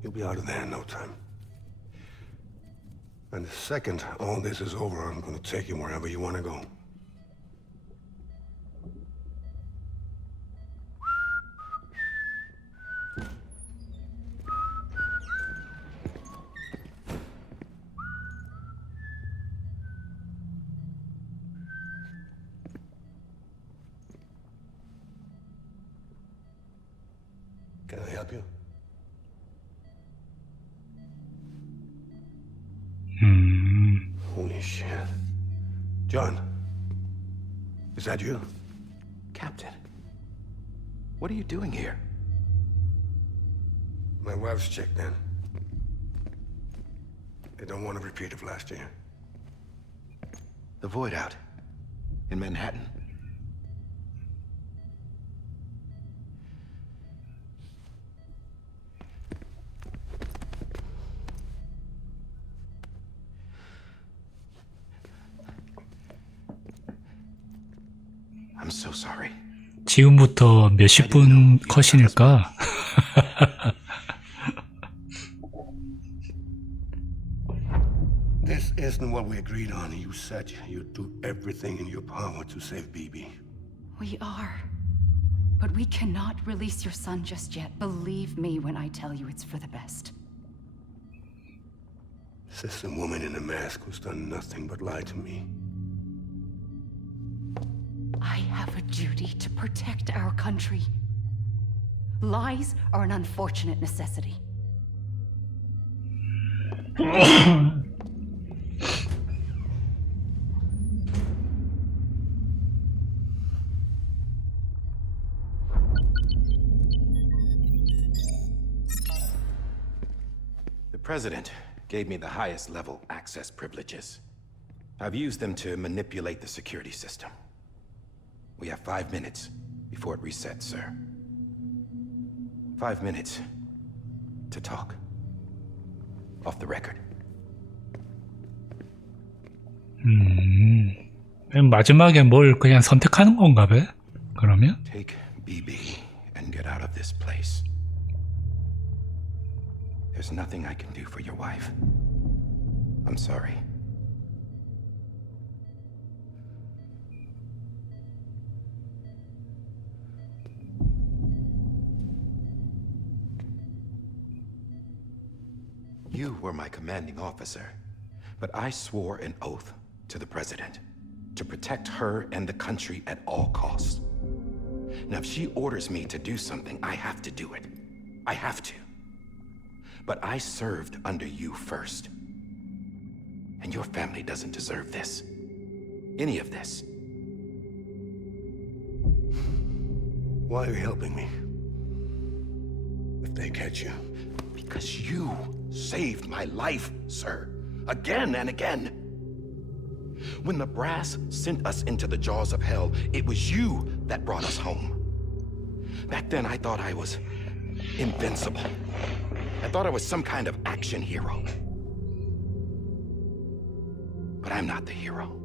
You'll be out of there in no time. And the second all this is over, I'm gonna take you wherever you want to go. Can I help you? Holy shit. John, is that you? Captain, what are you doing here? My wife's checked in. They don't want a repeat of last year. The Void Out in Manhattan. I'm so sorry. 지금부터 몇십 분 컷이니까 This isn't what we agreed on. You said you'd do everything in your power to save BB. We are. But we cannot release your son just yet. Believe me when I tell you it's for the best. This is a woman in a mask who's done nothing but lie to me. I have a duty to protect our country. Lies are an unfortunate necessity. The President gave me the highest level access privileges. I've used them to manipulate the security system. We have 5 minutes before it resets, sir. 5 minutes to talk. Off the record. 맨 마지막에 뭘 그냥 선택하는 건가 봐. 그러면 Take BB and get out of this place. There's nothing I can do for your wife. I'm sorry. You were my commanding officer, but I swore an oath to the President to protect her and the country at all costs. Now, if she orders me to do something, I have to do it. I have to. But I served under you first. And your family doesn't deserve this. Any of this. Why are you helping me? If they catch you. Because you saved my life, sir. Again and again. When the brass sent us into the jaws of hell, it was you that brought us home. Back then, I thought I was invincible. I thought I was some kind of action hero. But I'm not the hero.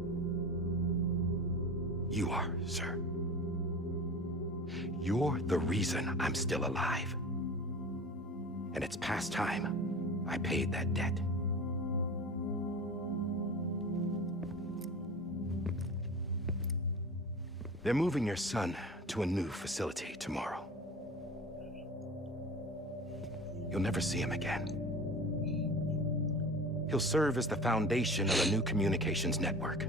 You are, sir. You're the reason I'm still alive. And it's past time I paid that debt. They're moving your son to a new facility tomorrow. You'll never see him again. He'll serve as the foundation of a new communications network.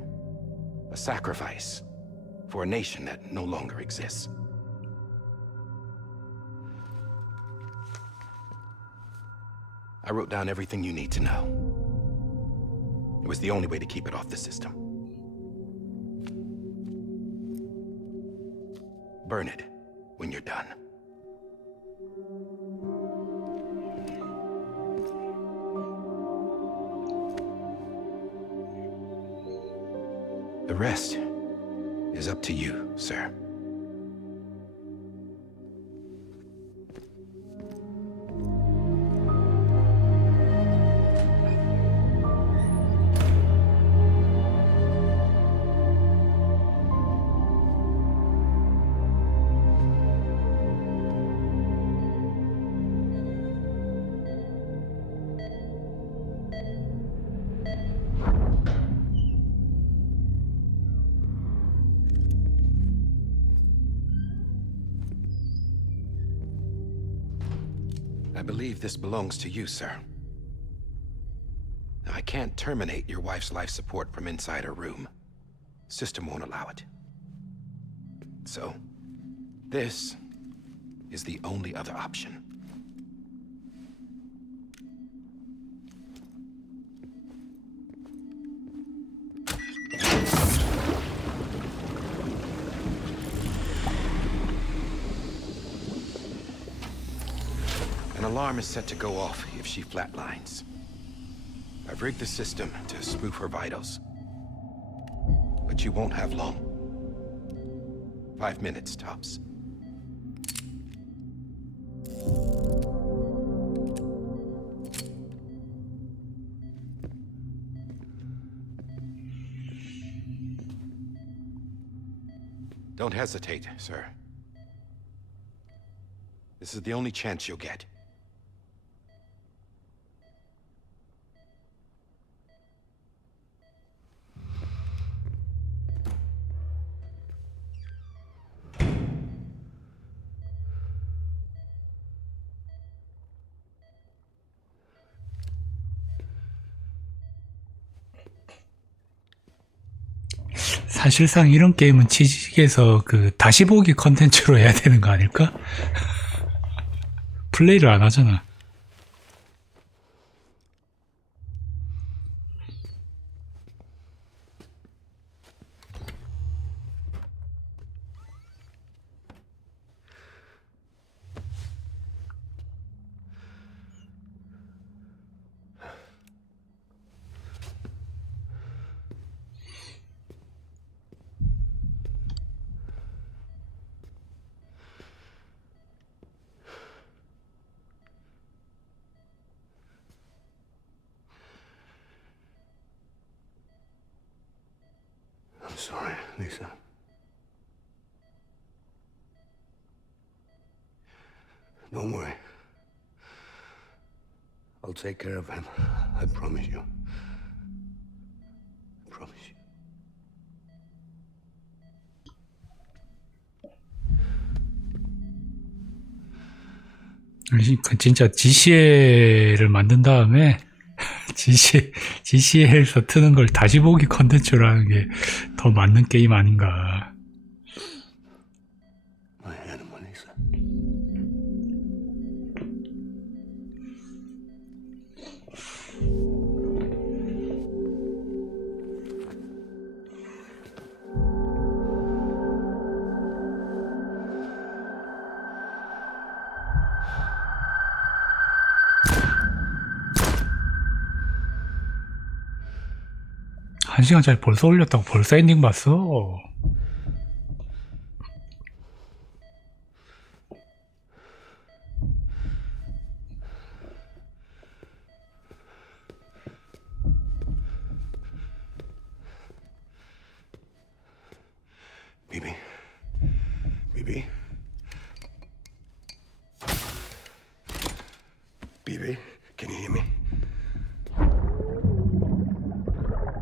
A sacrifice for a nation that no longer exists. I wrote down everything you need to know. It was the only way to keep it off the system. Burn it when you're done. The rest is up to you, sir. I believe this belongs to you, sir. I can't terminate your wife's life support from inside her room. System won't allow it. So, this is the only other option. An alarm is set to go off if she flatlines. I've rigged the system to spoof her vitals. But you won't have long. 5 minutes, tops. Don't hesitate, sir. This is the only chance you'll get. 사실상 이런 게임은 취직에서 그 다시 보기 컨텐츠로 해야 되는 거 아닐까? 플레이를 안 하잖아. I'm sorry, Lisa. Don't worry. I'll take care of him. I promise you. I promise you. 진짜 GCL을 만든 다음에 GCL에서 트는 걸 다시 보기 컨텐츠로 하는 게 더 맞는 게임 아닌가. My animal, Lisa. 한 시간짜리 벌써 올렸다고 벌써 엔딩 봤어? Bibi? Bibi? Bibi? Can you hear me?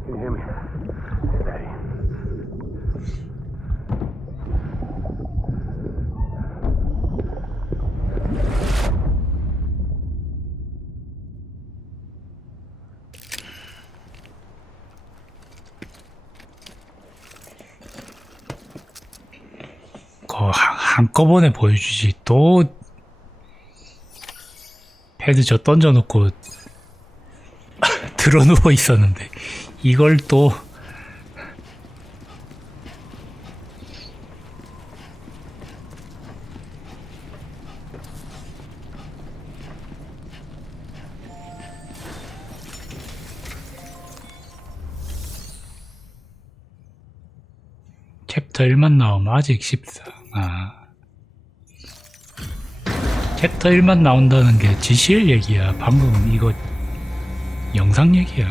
Can you hear me? Daddy. 한꺼번에 보여주지. 또 패드 저 던져놓고 들어누워 있었는데 이걸 또 챕터 1만 나오면 아직 14. 챕터 1만 나온다는 게 지시일 얘기야. 방금 이거 영상 얘기야.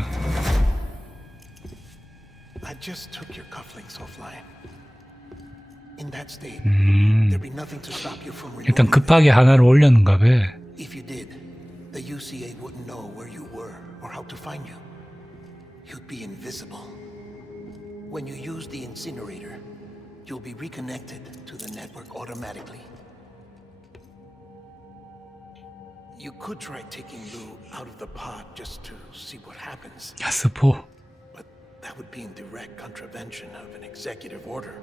I just took your cufflinks offline. In that state, there'd be nothing to stop you from removing 일단 급하게 하나를 올렸는가 봐. If you did, the UCA wouldn't know where you were or how to find you. You'd be invisible. When you use the incinerator, you'll be reconnected to the network automatically. You could try taking Lou out of the pod just to see what happens. 야, 스포. But that would be in direct contravention of an executive order.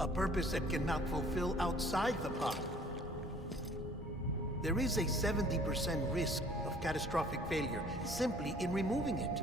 A purpose that cannot fulfill outside the pod. There is a 70% risk of catastrophic failure simply in removing it.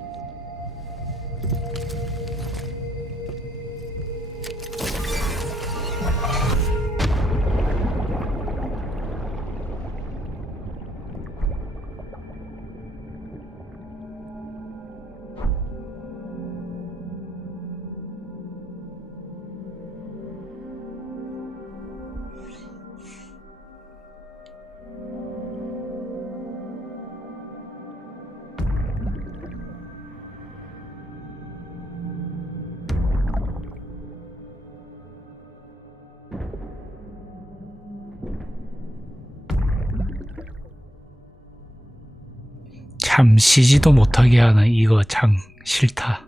참 쉬지도 못하게 하는 이거 참 싫다.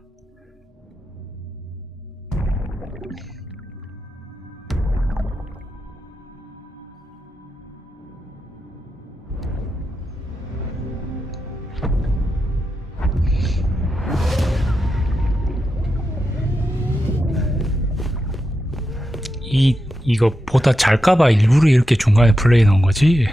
이거 보다 잘까봐 일부러 이렇게 중간에 플레이 넣은 거지.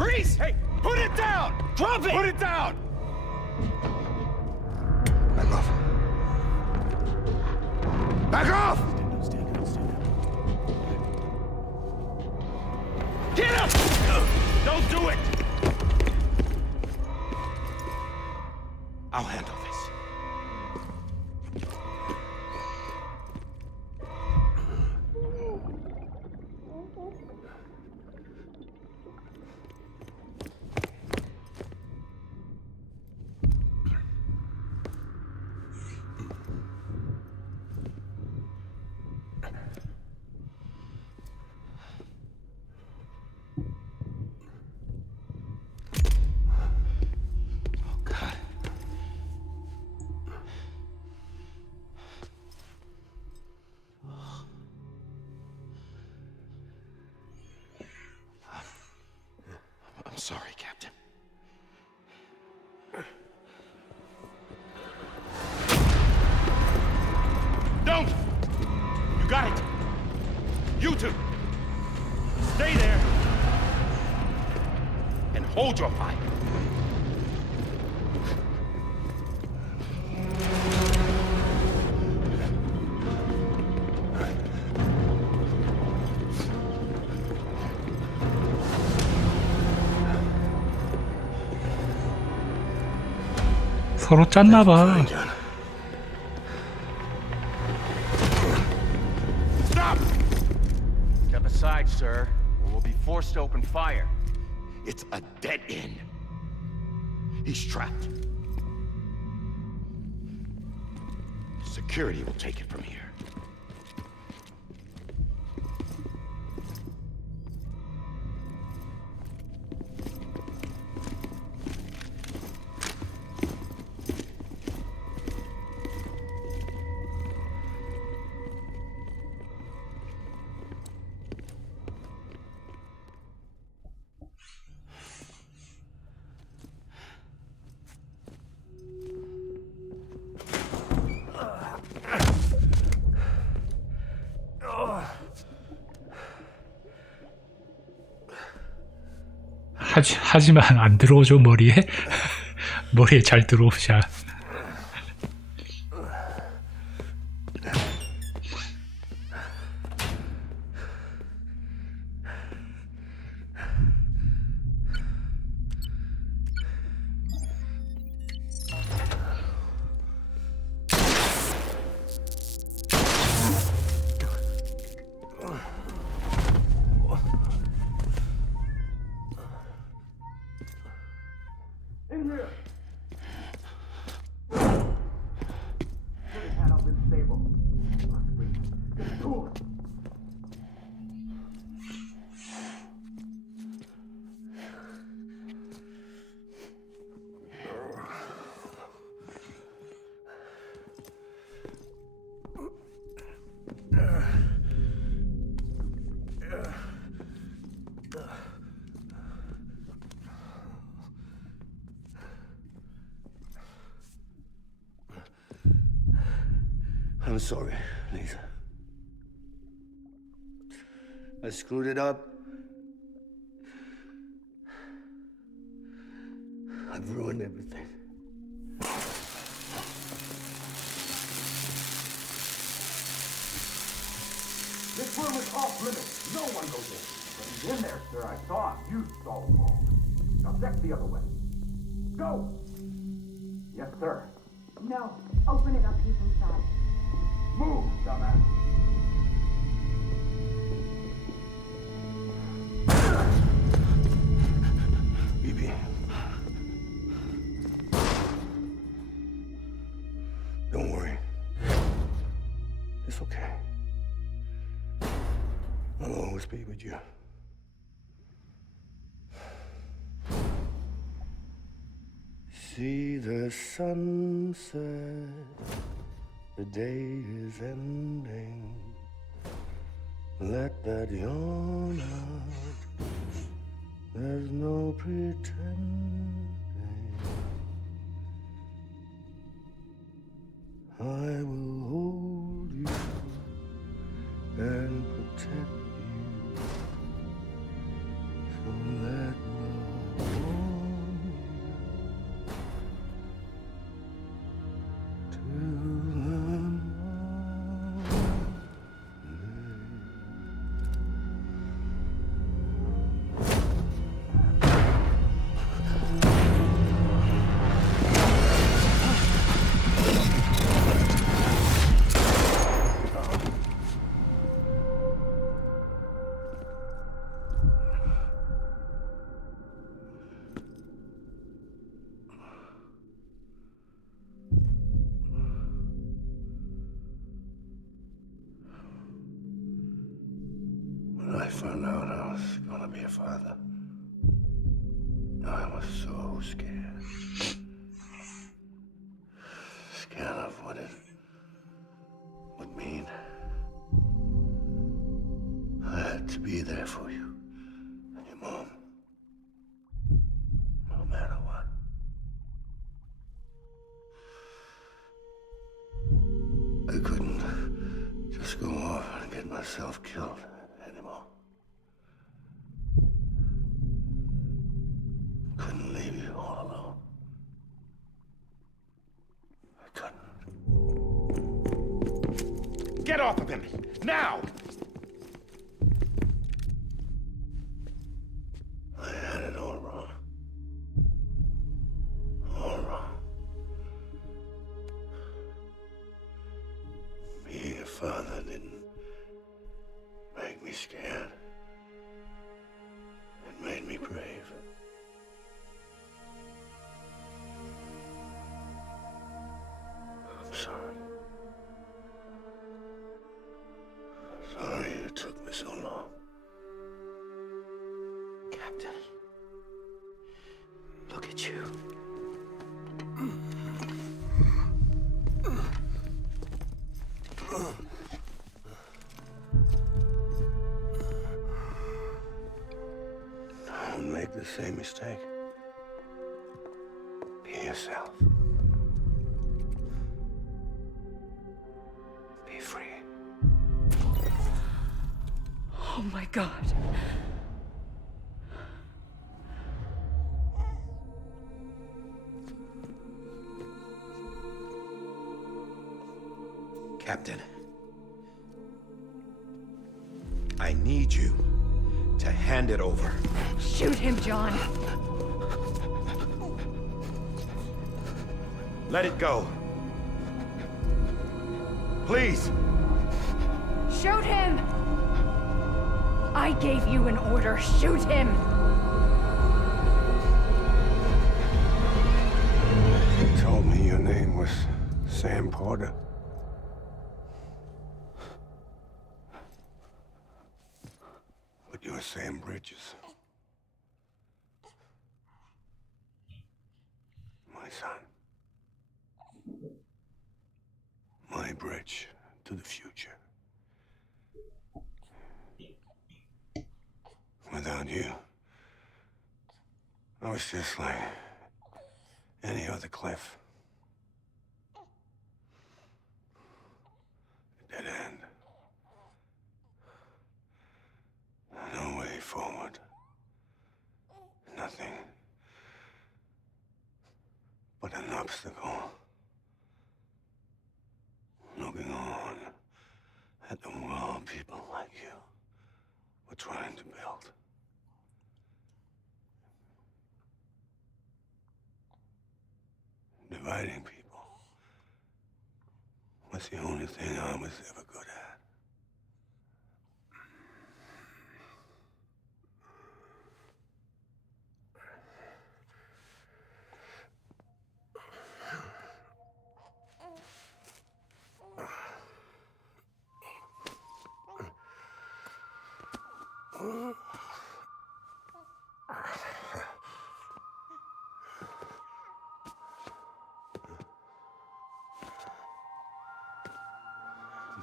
Freeze! Hey, put it down! Drop it! Put it down! Back off. Back off! Get up! Don't do it! I'll handle this. I'm sorry, Captain. Don't! You got it! You two! Stay there! Hold your fire. 서로 짰나봐. Stop! Step aside, sir, or we'll be forced to open fire. It's a dead end. He's trapped. Security will take it from here. 하지만 안 들어오죠, 머리에? 머리에 잘 들어오자. I'm sorry, Lisa. I screwed it up. I've ruined everything. This room is off limits. No one goes in. But he's in there, sir. I saw him. You saw him all. Now check the other way. Go! Yes, sir. No. Open it up. He's inside. Move, dumbass. BB. Don't worry. It's okay. I'll always be with you. See the sunset, the day is ending. Let that yawn out, there's no pretending. I will hold you and protect you. So let love warm you till the morning. When I found out I was gonna be a father, I was so scared. Scared of what it would mean. I had to be there for you and your mom, no matter what. I couldn't just go off and get myself killed anymore. you all alone. I couldn't. Get off of him! Now! I had it all wrong. All wrong. Being a father didn't make me scared. It made me brave. I'm sorry. Sorry it took me so long. Captain. Look at you. Don't make the same mistake. Be yourself. Be free. Oh my God. Captain. I need you to hand it over. Shoot him, John. Let it go. Please. Shoot him! I gave you an order. Shoot him! You told me your name was Sam Porter. But you're Sam Bridges. My son. My bridge to the future. Without you, I was just like any other Cliff. A dead end. No way forward. Nothing but an obstacle. Looking on at the world people like you were trying to build. Dividing people was the only thing I was ever good at.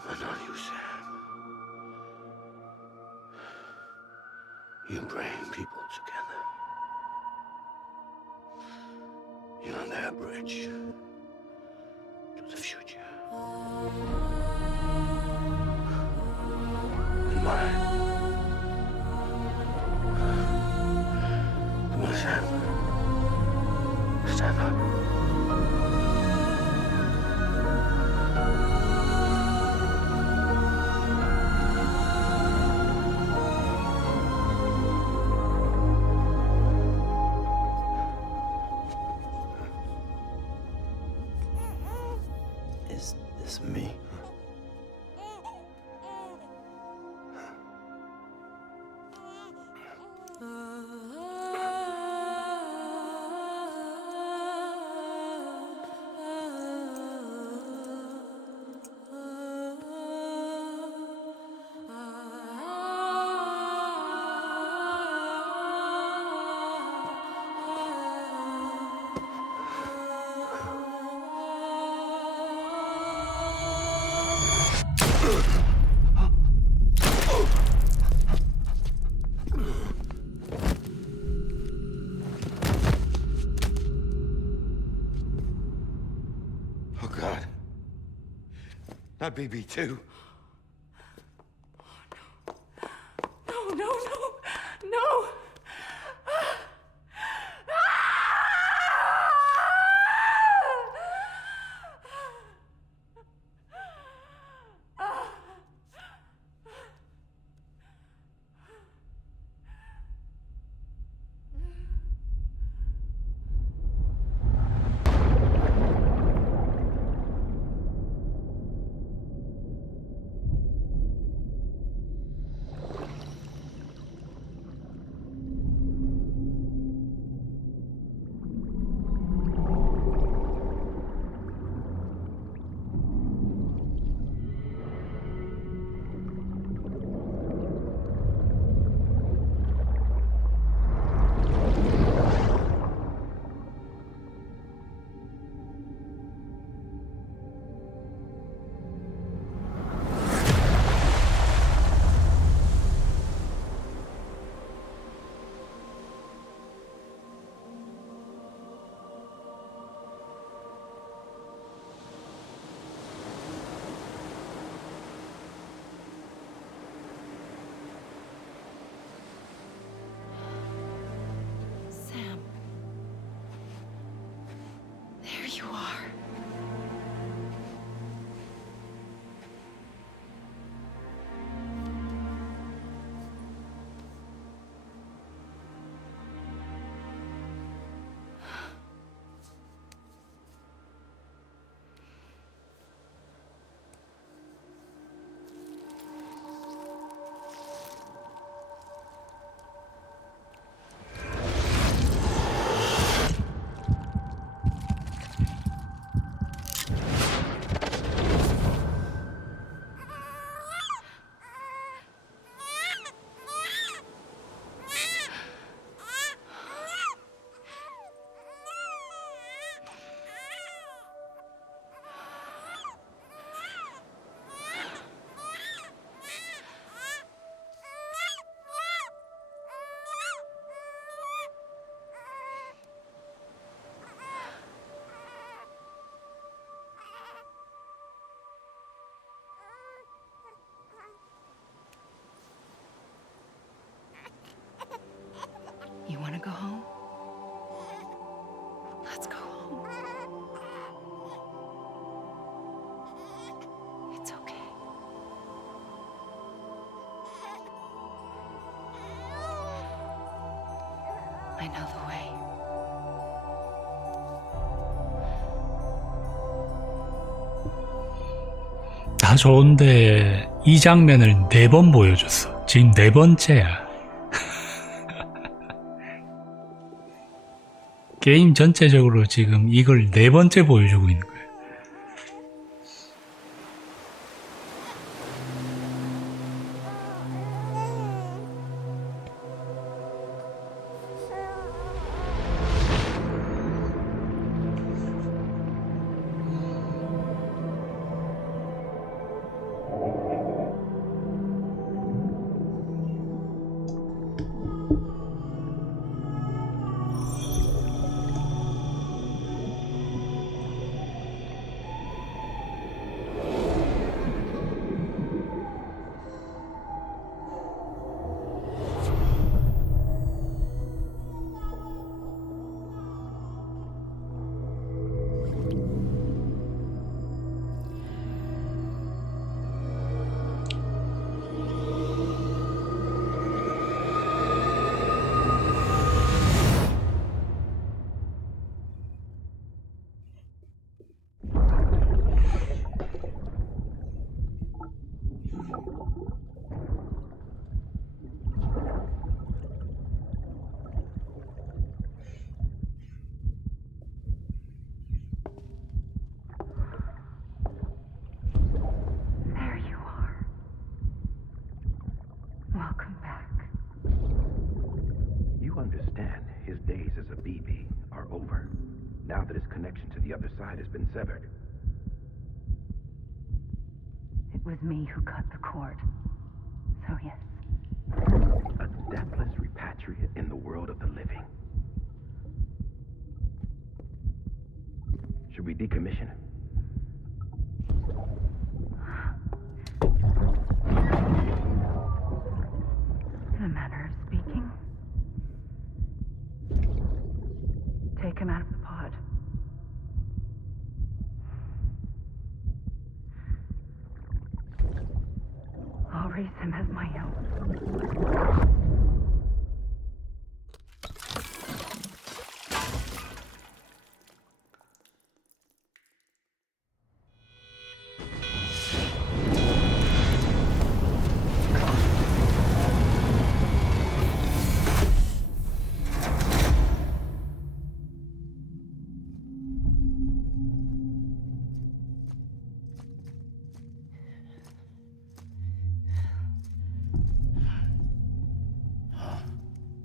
But not you, Sam. You bring people together. You're their bridge to the future. And mine. Come on, Sam. Stand up. Is this me? Oh, God. Not BB2. No, no, no, no! I know the way. 다 좋은데 이 장면을 4번 보여줬어. 지금 4번째야. 게임 전체적으로 지금 이걸 4번째 보여주고 있는 거야. There you are. Welcome back. You understand his days as a BB are over, now that his connection to the other side has been severed. It was me who cut the cord. So yes. A deathless repatriate in the world of the living. Should we decommission him? In a manner of speaking. Take him out of the pod. I'll raise him as my own.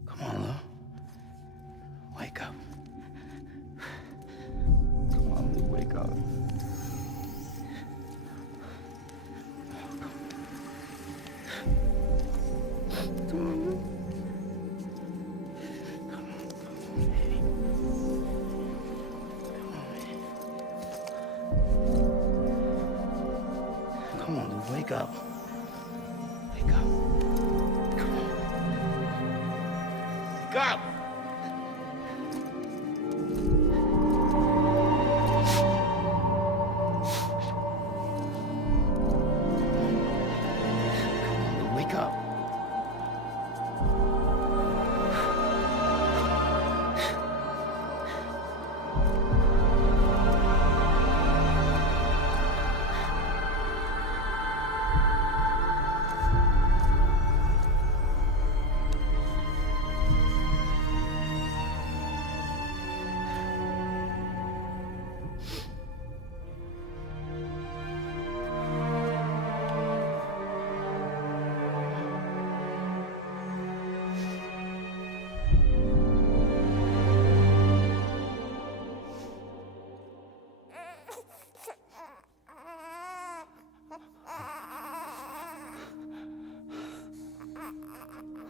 Come on, Lou. Wake up. Come on, Lou, wake up. Come on, Lou. Come on, Lou, wake up. Wake up. Come on. Wake up! Come on, Lou, wake up.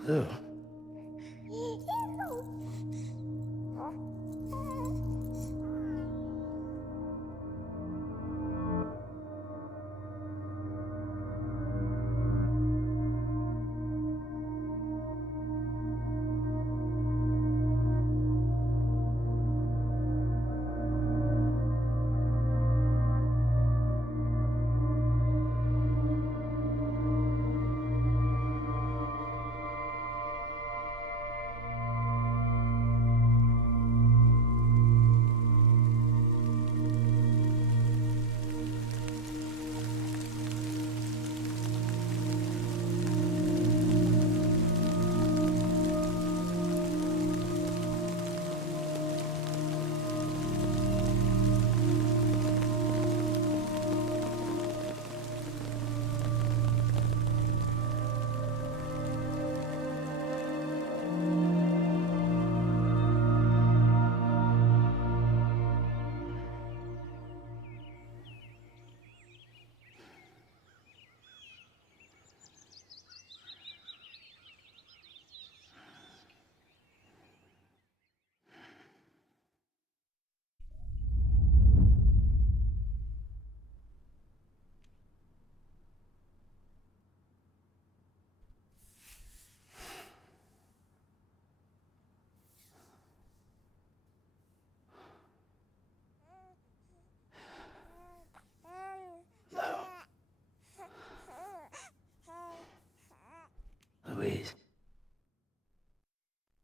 Lou.